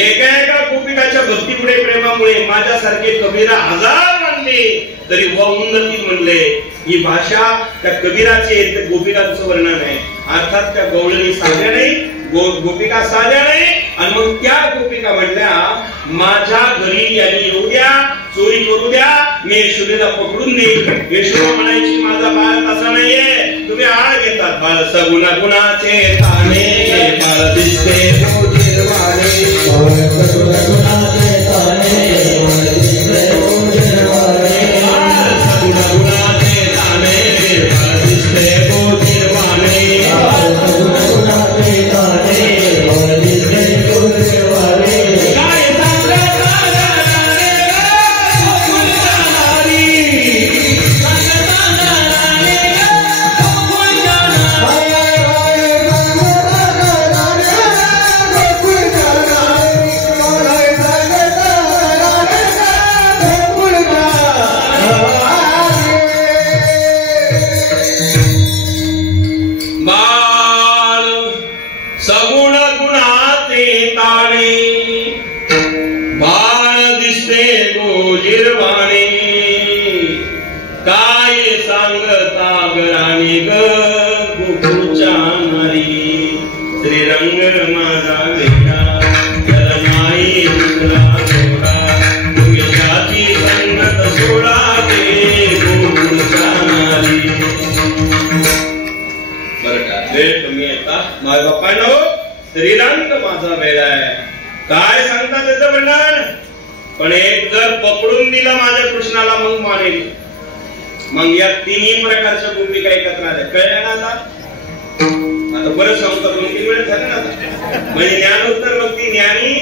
एका एका गोपिकाच्या भक्तीपुढे प्रेमामुळे माझ्यासारखे कबीरा हजार मानले तरी वाहून जातील म्हणले. ही भाषा त्या कबीराची गोपिकांचं वर्णन आहे. अर्थात त्या गवळणी साध्या नाही, गोपिका साध्या नाही. आणि मग त्या गोपिका म्हणल्या, माझ्या घरी यांनी येऊ द्या, चोरी करू द्या, मी यशोदेला पकडून देईन. यशोदा म्हणायची, माझा बाळ तसा नाहीये, तुम्ही आळ घेतात. बाळ सगुणा गुणाचे ताणे, बाळ दिसते निर्वाणे, बाळ सगुणा गुणाचे ताणे, बाळ दिसते निर्वाणे, बाळ सगुणा गुणाचे ताणे, बाळ दिसते निर्वाणे, बाळ सगुणा गुणाचे ताणे, बाळ दिसते निर्वाणे. काय श्रीरंग माझा वेळा आहे. काय सांगता त्याचं वर्णन? पण एक जर पकडून दिला माझ्या कृष्णाला मग मानेल. मग या 3 प्रकारच्या भूमिका एकत्र आल्या. कळलं ना आता? आता बरं सांगतो, 2-3 वेळेस झालं ना. म्हणजे ज्ञानोत्तर भक्ती, ज्ञानी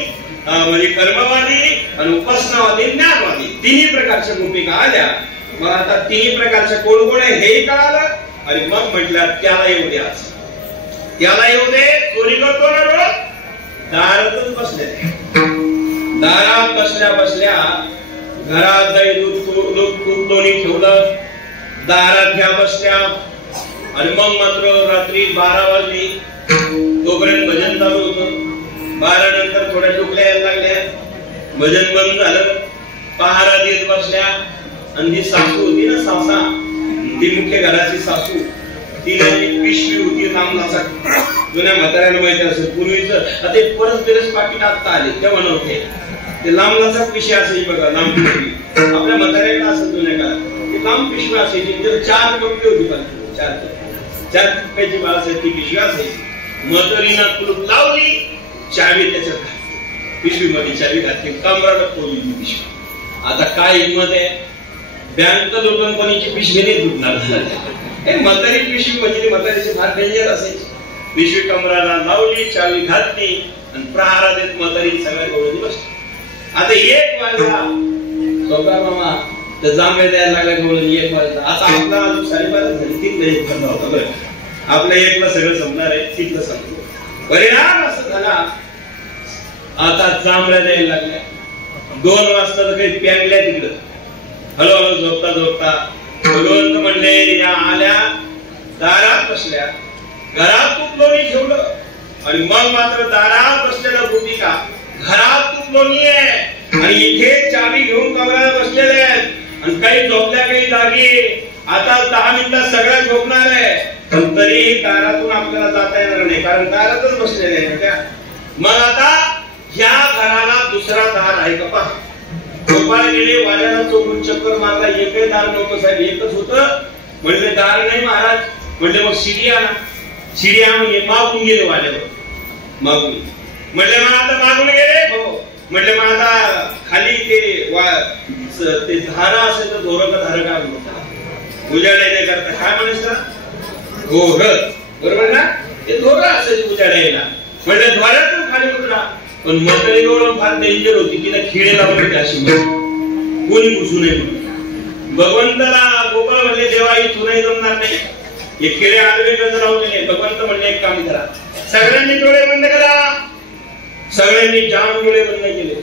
म्हणजे कर्मवादी आणि उपासनावादी, ज्ञानवादी, 3 प्रकारच्या भूमिका आल्या. मग आता 3 प्रकारच्या कोण कोण आहे हेही कळालं आणि मग म्हटलं त्याला येऊ दे, आज त्याला येऊ दे. चोरी करतो ना रोज, दारातच बसले. दारात बसल्या बसल्या घरात दही दूध लोणी ठेवलं, दारात घ्या बसल्या. आणि मग मात्र रात्री 12 वाजली, तोपर्यंत भजन चालू होतं. 12 नंतर थोड्या टुकल्या यायला लागल्या, भजन बंद झालं. पहारा देत बसल्या. आणि जी सासू होती ना, सासा, ती मुख्य घराची सासू, तिला एक पिशवी होती लांबलासा. जुन्या म्हाताऱ्याला माहिती असेल, पूर्वीच आता परत बेरस पाकिट आता आले तेव्हा नव्हते. ते लांबलासा पिशवी असायची बघा, लांब पिशवी. आपल्या म्हाताऱ्याला असं जुन्या काळात ती लांब पिशवी असायची. त्याला 4 टोपली होती, 4 टोप्याची बाळासाहेब ती पिशवी असायची. म्हातारीनं कुलूप लावली, चावी त्याच्यात घातली, पिशवीमध्ये चावी घातली, कमराला पोळली पिशवी. आता काय हिंमत आहे, बँक लुटून कोणीची पिशवी नाही लुटणार. म्हातारी पिशवी म्हणजे म्हातारीची फार डेंजर असायची. पिशवी कमराला लावली, चावी घातली आणि प्रहारा देत म्हातारी सगळ्या गोळी बसली. आता 1 वाजला, सोका मामा तर जांभळे द्यायला लागला गोळी. 1 वाजला. आता आपला 12:30 झाली, 3 होता बरं. आपल्या 1ला सगळं संपणार आहे, 3ला संपलं. परिणाम असं झाला, आता जांभळ्या द्यायला लागल्या. 2 वाजता तर काही प्यागल्या तिकडं. हळूहळू झोपता झोपता भगवंत म्हणले या आल्या, दारात बसल्या, घरात तूप लोणी ठेवलं. आणि मग मात्र दारात बसलेला गोपिका घरात तूप लोणी आहे आणि इथे चावी घेऊन कमराला बसलेले आहेत. आणि काही झोपल्या, काही जागी. आता 10 मिनिटात सगळ्या झोपणार आहे, पण तरीही दारातून आपल्याला जाता येणार नाही, कारण दारातच बसलेले आहेत त्या. मग आता ह्या घराला दुसरा दार आहे का पहा. गोपाळ गेले, वाड्याला चोरून चक्कर मारला, एकही दार नव्हतं साहेब, एकच होतं. म्हणजे दार नाही महाराज. म्हणजे मग शिडी आणा. शिडी आणून मागून गेले वाड्यावर, मागून. म्हणले मग आता मागून गेले, हो. म्हणले मग आता खाली ते धारा असेल तर धोरण धारा काय म्हणतात, उजाडायला करता काय म्हणायचं, धोरण, बरोबर ना. ते धोरण असायचं उजाडायला. म्हणले द्वारातून खाली उतरा. पण म्हातारी गौरव फार डेंजर होती, तिला खिळे लावले होते अशी, कोणी घुसू नये म्हणून. भगवंताला गोपाळ म्हणले देवा इथूनही जमणार नाही, हे खिळे आडवे गज लावलेले. भगवंत म्हणले एक काम करा, सगळ्यांनी डोळे बंद करा. सगळ्यांनी जाम डोळे बंद केले.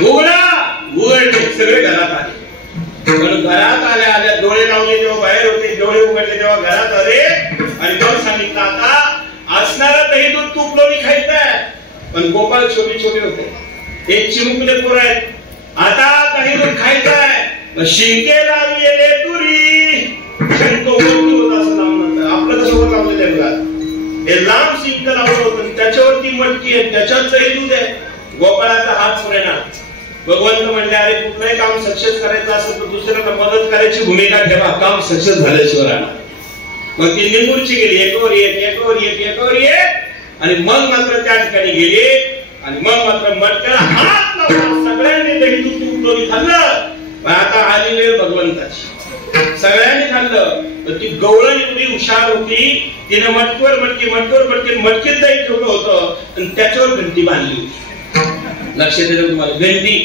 उघडले, सगळे घरात आले. पण घरात आल्या आल्या डोळे लावले तेव्हा बाहेर होते, डोळे उघडले तेव्हा घरात आले. आणि मग सांगितलं आता असणारा दही दूध तूप लोणी खायचंय. पण गोपाळ छोटे छोटे होते, एक चिमुकले पोर आहेत. आता दही दूध खायचंय, शिंके लावलेले तुरी, शिंक होत असं लावून. आपलं कसं लावलेलं आहे बघा, हे लांब शिंक लावलं होतं, त्याच्यावरती मटकी आहे, त्याच्यात दही दूध आहे. गोपाळाचा हात सोडेना. भगवंत म्हणले अरे कुठलंही काम सक्सेस करायचं असेल तर दुसऱ्याला मदत करायची भूमिका ठेवा, काम सक्सेस झाल्याशिवाय राहणार. मग ती निंबूरची गेली, एकावर एक. आणि मग मात्र त्या ठिकाणी गेले. आणि मग मात्र मटक्याला हात लावला. सगळ्यांनी दही दूध तूप लोणी खाल्लं. आता आली वेळ भगवंताची, सगळ्यांनी खाल्लं. तर ती गवळण एवढी हुशार होती, तिने मटकीवर मटकीत दही ठेवलं होतं आणि त्याच्यावर घंटी बांधली होती. लक्ष द्या तुम्हाला, घंटी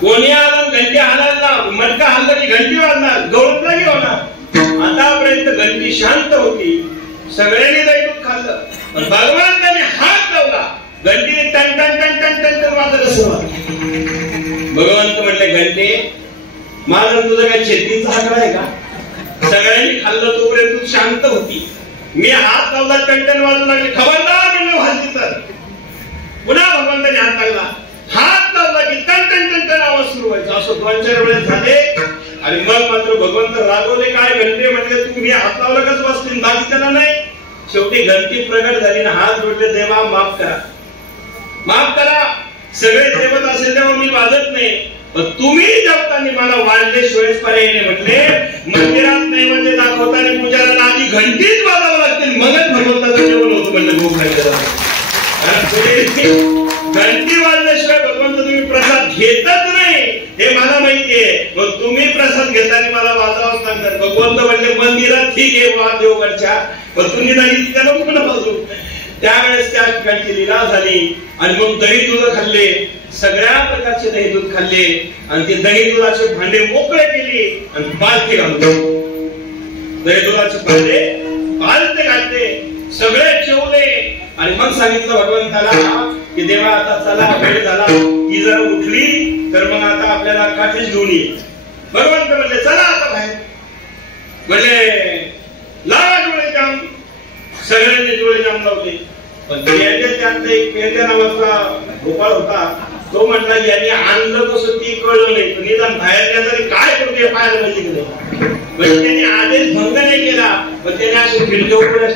कोणी आलं, घंटी हालायला, मटका हल्ला की घंटी वाजणार, गवळण नाही होणार. आतापर्यंत घंटी शांत होती, सगळ्यांनी दही दूध खाल्लं. पण भगवंताने हात लावला, घंटीने टन टन टन टन टन टन वाजत असं. भगवंत म्हणले घंटे माझं तुझं काय शेतीचा आकडा आहे का. सगळ्यांनी खाल्लं तोपर्यंत तू शांत होती. मी हात लावला, टन टन वाजू लागले, खबरदार म्हणलं वाजली तर. पुन्हा भगवंताने हात लागला, हात लावला की टन टन टन टन आवाज सुरू व्हायचा. असं 2-4 वेळेस झाले. आणि मग मात्र भगवंत रागवले, काय घंटे म्हणजे तुम्ही हात लावला कसं वाजतील, बाकीच्याला नाही. शेवटी घंटी प्रगट झाली ना, हात जोडले, देवा माफ करा, माफ करा. सगळे देवत असेल तेव्हा मी वाजत नाही, पण तुम्ही जेवताना मला वाजल्याशिवाय पर्याय नाही. म्हटले मंदिरात नैवेद्य दाखवताना पूजाऱ्याला आधी घंटीच वाजावं लागते, मगच भगवंताचं जेवण होतं. म्हणलं भूक खायचं, घंटी वाजल्याशिवाय भगवंत तुम्ही प्रसाद घेतच नाही हे मला माहितीये. मग तुम्ही प्रसाद घेताना मला वाजवावं लागतात. भगवंत म्हणले मंदिरात ठीक आहे वाद देवगडच्या, पण तुम्ही नाही त्याला कुठं बाजू. त्यावेळेस त्या ठिकाणची लीला झाली. आणि मग दही दूध खाल्ले, सगळ्या प्रकारचे दही दूध खाल्ले. आणि ते दही दुधाचे भांडे मोकळे केले आणि पालखी घालून दही दुधाचे भांडे पालते घातले, सगळे ठेवले आणि मग सांगितलं भगवंताला की देवा आता चला वेळ झाला, ही जर उठली तर मग आता आपल्याला काठीच घेऊन येईल. भगवंत म्हणले चला आता बाहेर. म्हणजे लावा डोळे जाम. सगळ्यांनी डोळे जाम लावले. पण त्यातला एक पेंड्या नावाचा गोपाळ होता, तो म्हटला यांनी आणलं कसं ती कळलं नाही, पण निदान बाहेर तरी काय करते पाहायला माहिती की नाही. म्हणजे त्यांनी आदेश भंग नाही केला, पण त्याने असे खिडके उघडे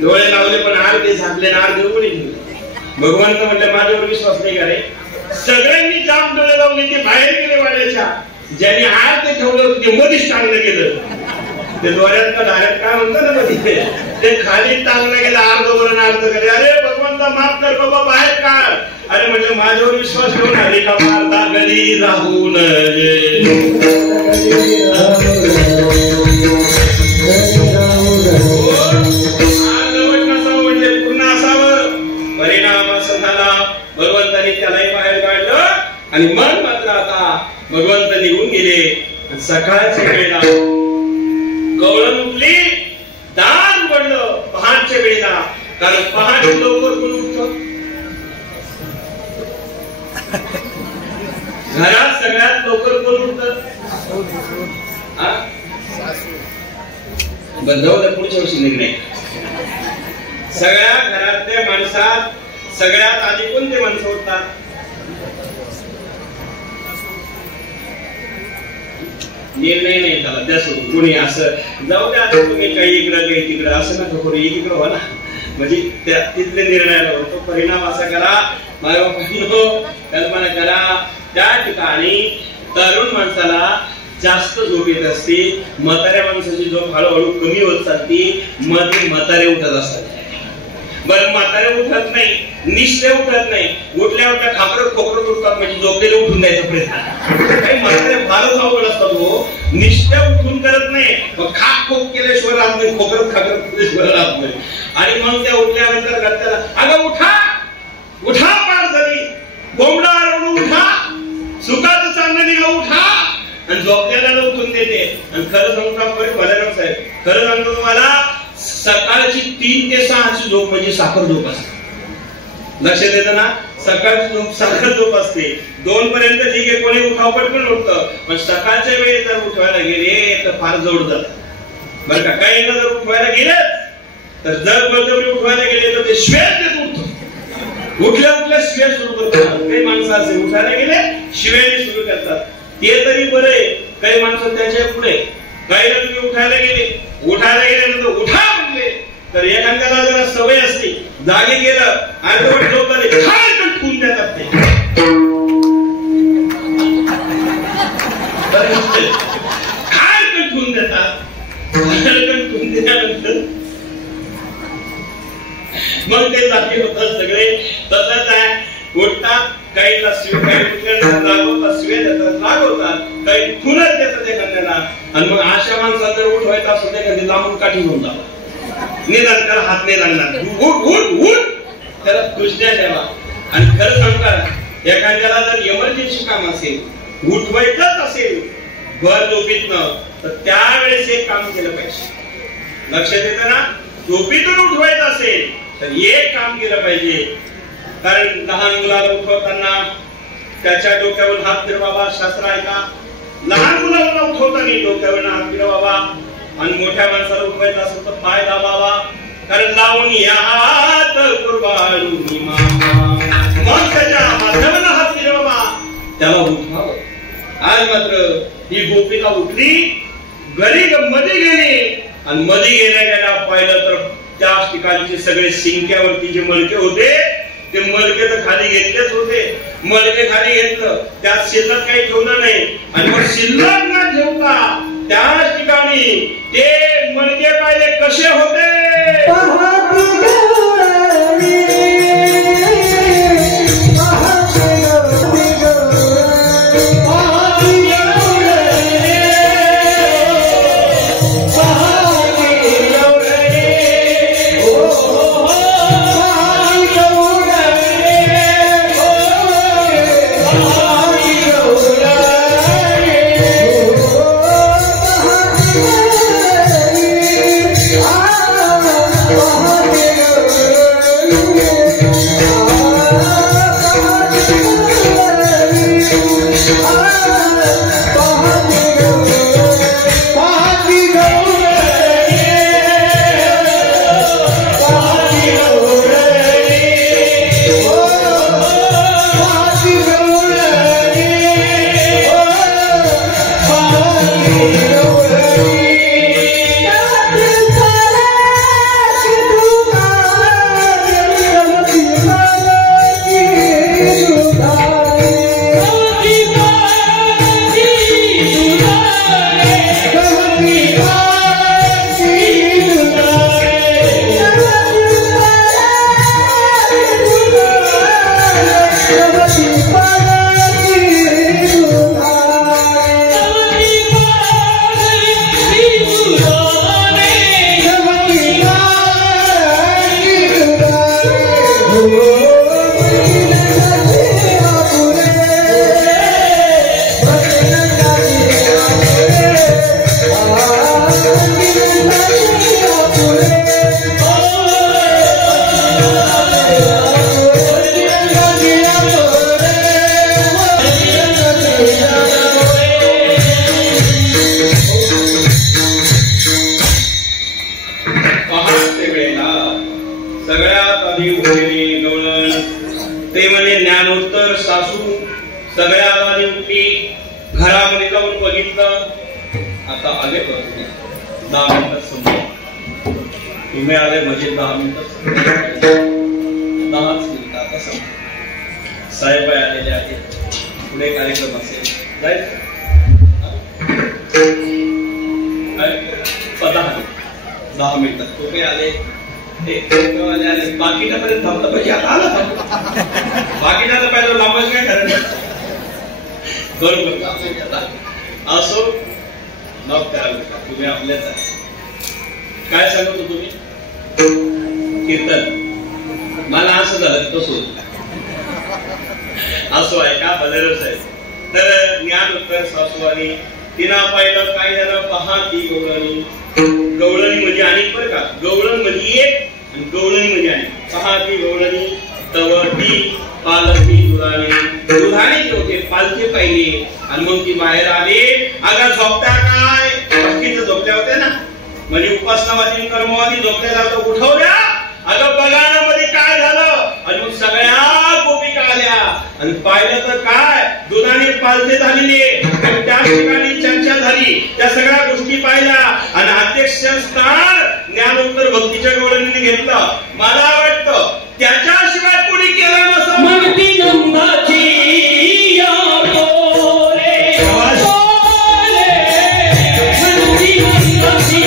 डोळे लावले, पण अर्धे झाकले ना अर्धे उघडे ठेवले. भगवंत म्हटलं माझ्यावर विश्वास नाही का रे. सगळ्यांनी जाम डोळे लावले, ते बाहेर गेले वाड्याच्या. ज्यांनी आत ते ठेवलं होतं ते मध्येच टांगलं गेलं. ते दोऱ्यात का धाऱ्यात काय म्हणतात ना मध्ये, ते खाली टांगलं गेलं. अर्धवरण अर्ध करे. अरे भगवंता माफ कर बाबा, बाहेर काढ. अरे म्हणजे माझ्यावर विश्वास ठेवून आले का मारता गली राहू नये. म्हणजे पूर्ण असावं. परिणाम असा झाला, भगवंताने त्यालाही बाहेर काढलं आणि मन मात्र आता भगवंत निघून गेले. सकाळच्या वेळेला कवळण उठली, दार उघडलं पहाटच्या वेळेला. कारण पहाट लवकर कोण उठत, घरात सगळ्यात लवकर कोण उठत. बंधव पुढच्या वर्षी निर्णय. सगळ्या घरातल्या माणसात सगळ्यात आधी कोणते माणसं उठतात. निर्णय नाही झाला त्यासोबत कोणी असं जाऊ द्या आता तुम्ही काही इकडं काही तिकडं असं नका करू, एकीकडं व्हा ना. म्हणजे त्या तिथले निर्णयाला होतो. परिणाम असा करा, माझ्या कल्पना करा, त्या ठिकाणी तरुण माणसाला जास्त झोप येत असते, म्हाताऱ्या माणसाची झोप हळूहळू कमी होत चालती, मध्ये म्हातारे उठत असतात. बरं म्हातारे उठत नाही, निश्चय उठत नाही, उठल्यावर त्या खाकरत खोकरत उठतात, म्हणजे झोपलेले उठून द्यायचा प्रयत्न. काही म्हातारे फारच अवघड असतात हो. निश्चय उठून करत नाही, मग खाक खोक केल्याशिवाय राहत नाही, खोकरत खाकरत केल्याशिवाय राहत नाही. आणि मग त्या उठल्यानंतर घरच्याला अगं उठा उठा, पार झाली कोंबडा रडून उठा, सुखाचं चांगलं निघा उठा, आणि झोपल्याला उठून देते. आणि खरं सांगतो भलेराव साहेब, खरं सांगतो तुम्हाला, सकाळची 3 ते 6 झोप म्हणजे साखर झोप असते. लक्षात येतं ना. सकाळची झोप साखर झोप असते. 2 पर्यंत ठीक आहे, कोणी उठाव पटकन उठतं, पण सकाळच्या वेळेस जर उठवायला गेले तर फार जवळ जात. बरं का, काही जर उठवायला गेले तर जर बळजबरी उठवायला गेले तर ते श्वेत देत उठतो. उठल्या उठल्या श्वेत सुरू करतात. काही माणसं असे उठायला गेले शिवेने सुरू करतात. ते तरी बरे. काही माणसं त्याच्या पुढे, काही तुम्ही उठायला गेल्यानंतर उठा म्हटले तर एखाद्याला जरा सवय असते, जागे गेलं आणि झोपले खायला ठेवून देतात. ते खायला ठेवून देतात. ठेवून दिल्यानंतर मग ते जागे होतात सगळे. तसंच आहे, उठतात, काहीला लागवतात, शिवे देतात, लागवतात, काही खुनच देतात एखाद्याला. आणि मग अशा माणसाला जर उठवायचं असेल तर एखादी लांबून काठी घेऊन जावा, निदान त्याला हात नाही लागणार. उठ उठ उठ, त्याला कृष्णा द्यावा. आणि खरं सांगतात, एखाद्याला जर इमर्जन्सी काम असेल, उठवायचंच असेल भर झोपीतनं, तर त्यावेळेस एक काम केलं पाहिजे. लक्षात येतं ना. झोपीतून उठवायचं असेल तर एक काम केलं पाहिजे. कारण लहान मुलाला उठवताना त्याच्या डोक्यावर हात फिरवावा, शास्त्र आहे का. लहान मुलाला उठवताना डोक्यावर हात फिरवावा. आणि मोठ्या माणसाला उठवायचं असेल तर पाय दाबावा. कारण लावून या हात कुर्बानी मग त्याच्या माध्यमानं हात फिरवावा, त्याला उठवावं. आज मात्र ही गोपिका उठली, घरी मध्ये गेली, आणि मध्ये गेल्या पाहिलं तर त्या ठिकाणचे सगळे शिंक्यावरती जे मळके होते ते मळके तर खाली घेतलेच होते. मळके खाली घेतलं, त्यात शिल्लक काही ठेवलं नाही. आणि मग शिल्लक न ठेवता त्या ठिकाणी ते मळके पाहिले कसे होते. तुम्ही आले म्हणजे 10 मिनिटं 10 मिनिटात साहेब आलेले आहेत. पुढे कार्यक्रम असेल जायचं 10 मिनिटात तुम्ही आले बाकीच्यापर्यंत थांबलं पाहिजे. आता आला बाकीच्या पहिलं लांबच काय ठरलं बरोबर असो मग करा तुम्ही आपल्याच आहे. काय सांगतो तुम्ही कीर्तन मला असं झालं तसं असो आहे का बदलच आहे. तर ज्ञान उत्तर सासूवानी तिना पाहिलं काय झालं पहा ती गवळणी. गवळणी म्हणजे अनेक बरं का. गवळण म्हणजे एक आणि गवळणी म्हणजे अनेक. पहा ती गवळणी तवटी पालखी दुधाने होते पालखी पाहिली आणि मग ती बाहेर आली. अगं झोपत्या काय बाकीचं झोपत्या होत्या ना म्हणजे उपासनावादी कर्मवादी झोपल्या जातो उठवल्या. अगं बघा ना मध्ये काय झालं आणि मग सगळ्या गोपिका आल्या आणि पाहिलं तर काय दुधाने पालखी झालेली आणि त्या ठिकाणी चर्चा झाली. त्या सगळ्या गोष्टी पाहिल्या आणि अध्यक्षस्थान ज्ञानोत्तर भक्तीच्या गवळणीने घेतलं. मला वाटतं त्याच्याशिवाय कोणी केलं नसतं. म्हणती नंदाची या बोले बोले म्हणती नंदाची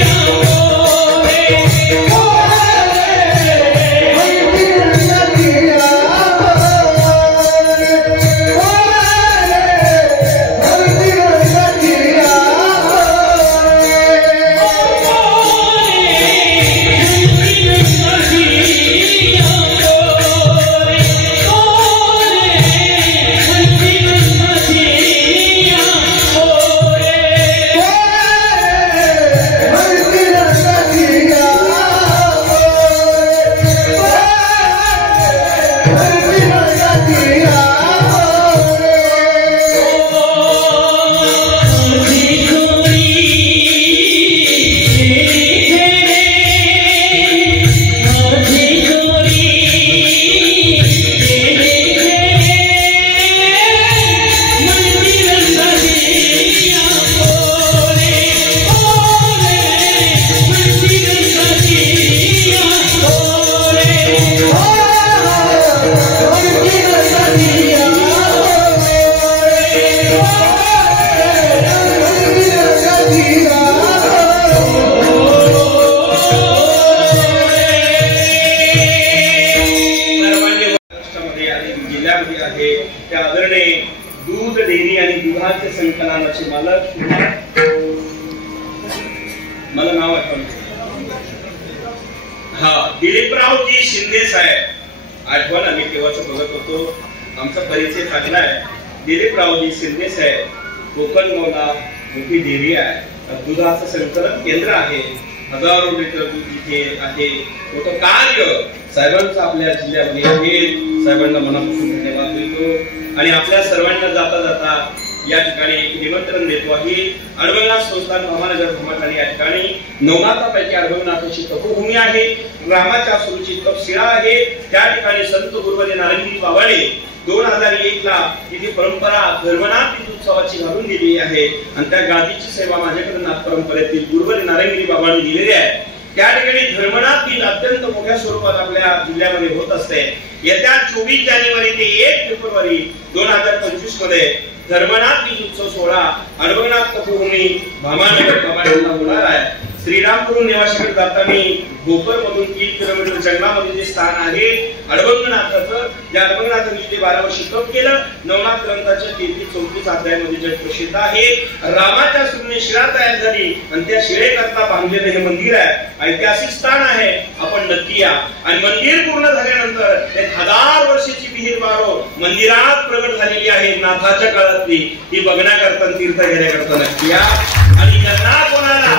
या बोले मला नाव आठवलं. हा दिलीपरावजी शिंदे साहेब आठवण आम्ही तेव्हाच बघत होतो. आमचा परिचय चांगला आहे. दिलीपरावजी शिंदे साहेब कोकण मौला मोठी डेअरी आहे दुधाचं संकलन केंद्र आहे. हजारो लिटर दूध इथे आहे. मोठं कार्य साहेबांचं आपल्या जिल्ह्यामध्ये आहे. साहेबांना मनापासून धन्यवाद देतो आणि आपल्या सर्वांना जाता जाता या ठिकाणी एक निमंत्रण देतो आहे. अडवंगनाथ संस्थान भामानगर भूमाखाली या ठिकाणी नवनाथापैकी अडवंगनाथाची तपोभूमी आहे. रामाच्या सुरूची तपशिळा आहे. त्या ठिकाणी संत गुरुवर्य नारायणगिरी बाबाने 2001 ला तिथे परंपरा धर्मनाथ उत्सवाची घालून दिली आहे आणि त्या गादीची सेवा माझ्याकडे नाथ परंपरेतील गुरुवर्य नारायणगिरी बाबांनी दिलेली आहे. त्या ठिकाणी धर्मनाथ दिन अत्यंत मोठ्या स्वरूपात आपल्या जिल्ह्यामध्ये होत असते. येत्या 24 जानेवारी ते 1 फेब्रुवारी 2025 मध्ये धर्मनाथ दिन उत्सव सोहळा अडवंगनाथ तपोभूमी भामानगर बाबांना होणार आहे. श्रीरामपूर निवासीकडे जाताना भोकर मधून 3 किलोमीटर जंगलामध्ये जे स्थान आहे अडवंगनाथाचं, ज्या अडवंगनाथांनी ते 12 वर्ष तप केलं. नवनाथ ग्रंथाच्या 33-34 अध्यायामध्ये जग प्रसिद्ध आहे. रामाच्या सुरूने शिळा तयार झाली आणि त्या शिळेकरता बांधलेलं हे मंदिर आहे. ऐतिहासिक स्थान आहे. आपण नक्की या आणि मंदिर पूर्ण झाल्यानंतर 1000 वर्षाची विहीर बारो मंदिरात प्रगट झालेली आहे नाथाच्या काळातली. ती बघण्याकरता तीर्थ घेण्याकरता नक्की या. आणि ज्यांना कोणाला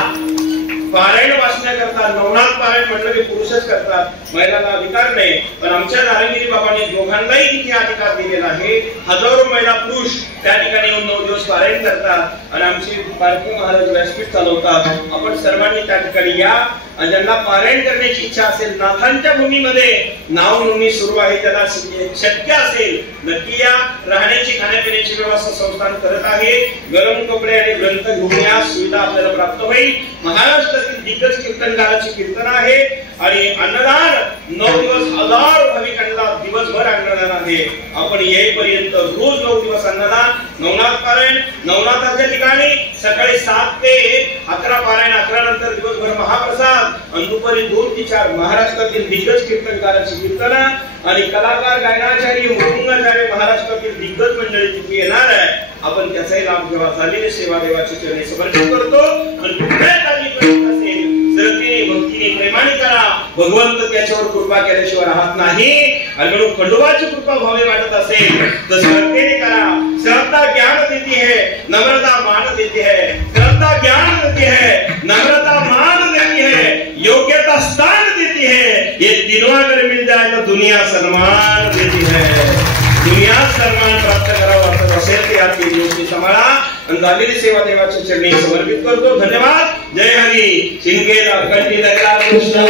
पारायण वाचण्याकरता नवनाथ पारायण म्हटलं की पुरुषच करतात, महिलांना अधिकार नाही. पण आमच्या नारायणगिरी बाबांनी दोघांनाही तिथे अधिकार दिलेला आहे. हजारो महिला पुरुष त्या ठिकाणी येऊन 9 दिवस पारायण करतात आणि आमचे पालखी महाराज व्यासपीठ चालवतात. आपण सर्वांनी त्या ठिकाणी या. ज्यांना पारायण करण्याची इच्छा असेल, नाथांच्या भूमीमध्ये नाव नोंदणी सुरू आहे, त्याला शक्य असेल नक्की या. राहण्याची खाण्यापिण्याची व्यवस्था संस्थान करत आहे. गरम कपडे आणि ग्रंथ घेऊन या. सुविधा आपल्याला प्राप्त होईल. महाराष्ट्रातील दिग्गज कीर्तनकाराची कीर्तन आहे आणि अन्नदान 9 दिवस हजारो भाविकांना दिवसभर अन्नदान आहे. आपण येईपर्यंत रोज 9 दिवस अन्नदान, नवनाथ पारायण, नवनाथाच्या ठिकाणी सकाळी 7 ते 11 पारायण, 11 नंतर दिवसभर महाप्रसाद आणि दुपारी 2 ते 4 महाराष्ट्रातील दिग्गज कीर्तनकाराची कीर्तन आणि कलाकार, गायनाचार्य, मृदुंगाचार्य महाराष्ट्रातील दिग्गज मंडळी तिथे येणार आहे. आपण त्याचाही लाभ घ्यावा. झालेली सेवा देवाच्या चरणी समर्पित करतो आणि कुठल्याही कार्य करत असेल श्रद्धेने, भक्तीने, प्रेमाने करा. भगवंत त्याच्यावर कृपा केल्याशिवाय राहत नाही. आणि म्हणून खंडोबाची कृपा व्हावी वाटत असेल तर श्रद्धेने करा. श्रद्धा ज्ञान देती है, नम्रता मान देती है. श्रद्धा ज्ञान देती है, नम्रता मान देती है, योग्यता स्थान देती है. ये तीनों अगर मिल जाए तो दुनिया सम्मान देती है. दुनिया सम्मान प्राप्त करावा वाटत असेल तर या 3 गोष्टी सांभाळा आणि झालेली सेवा देवाच्या चरणी समर्पित करतो. धन्यवाद. जय हरी. सिंगेला कंठी दगडा कृष्ण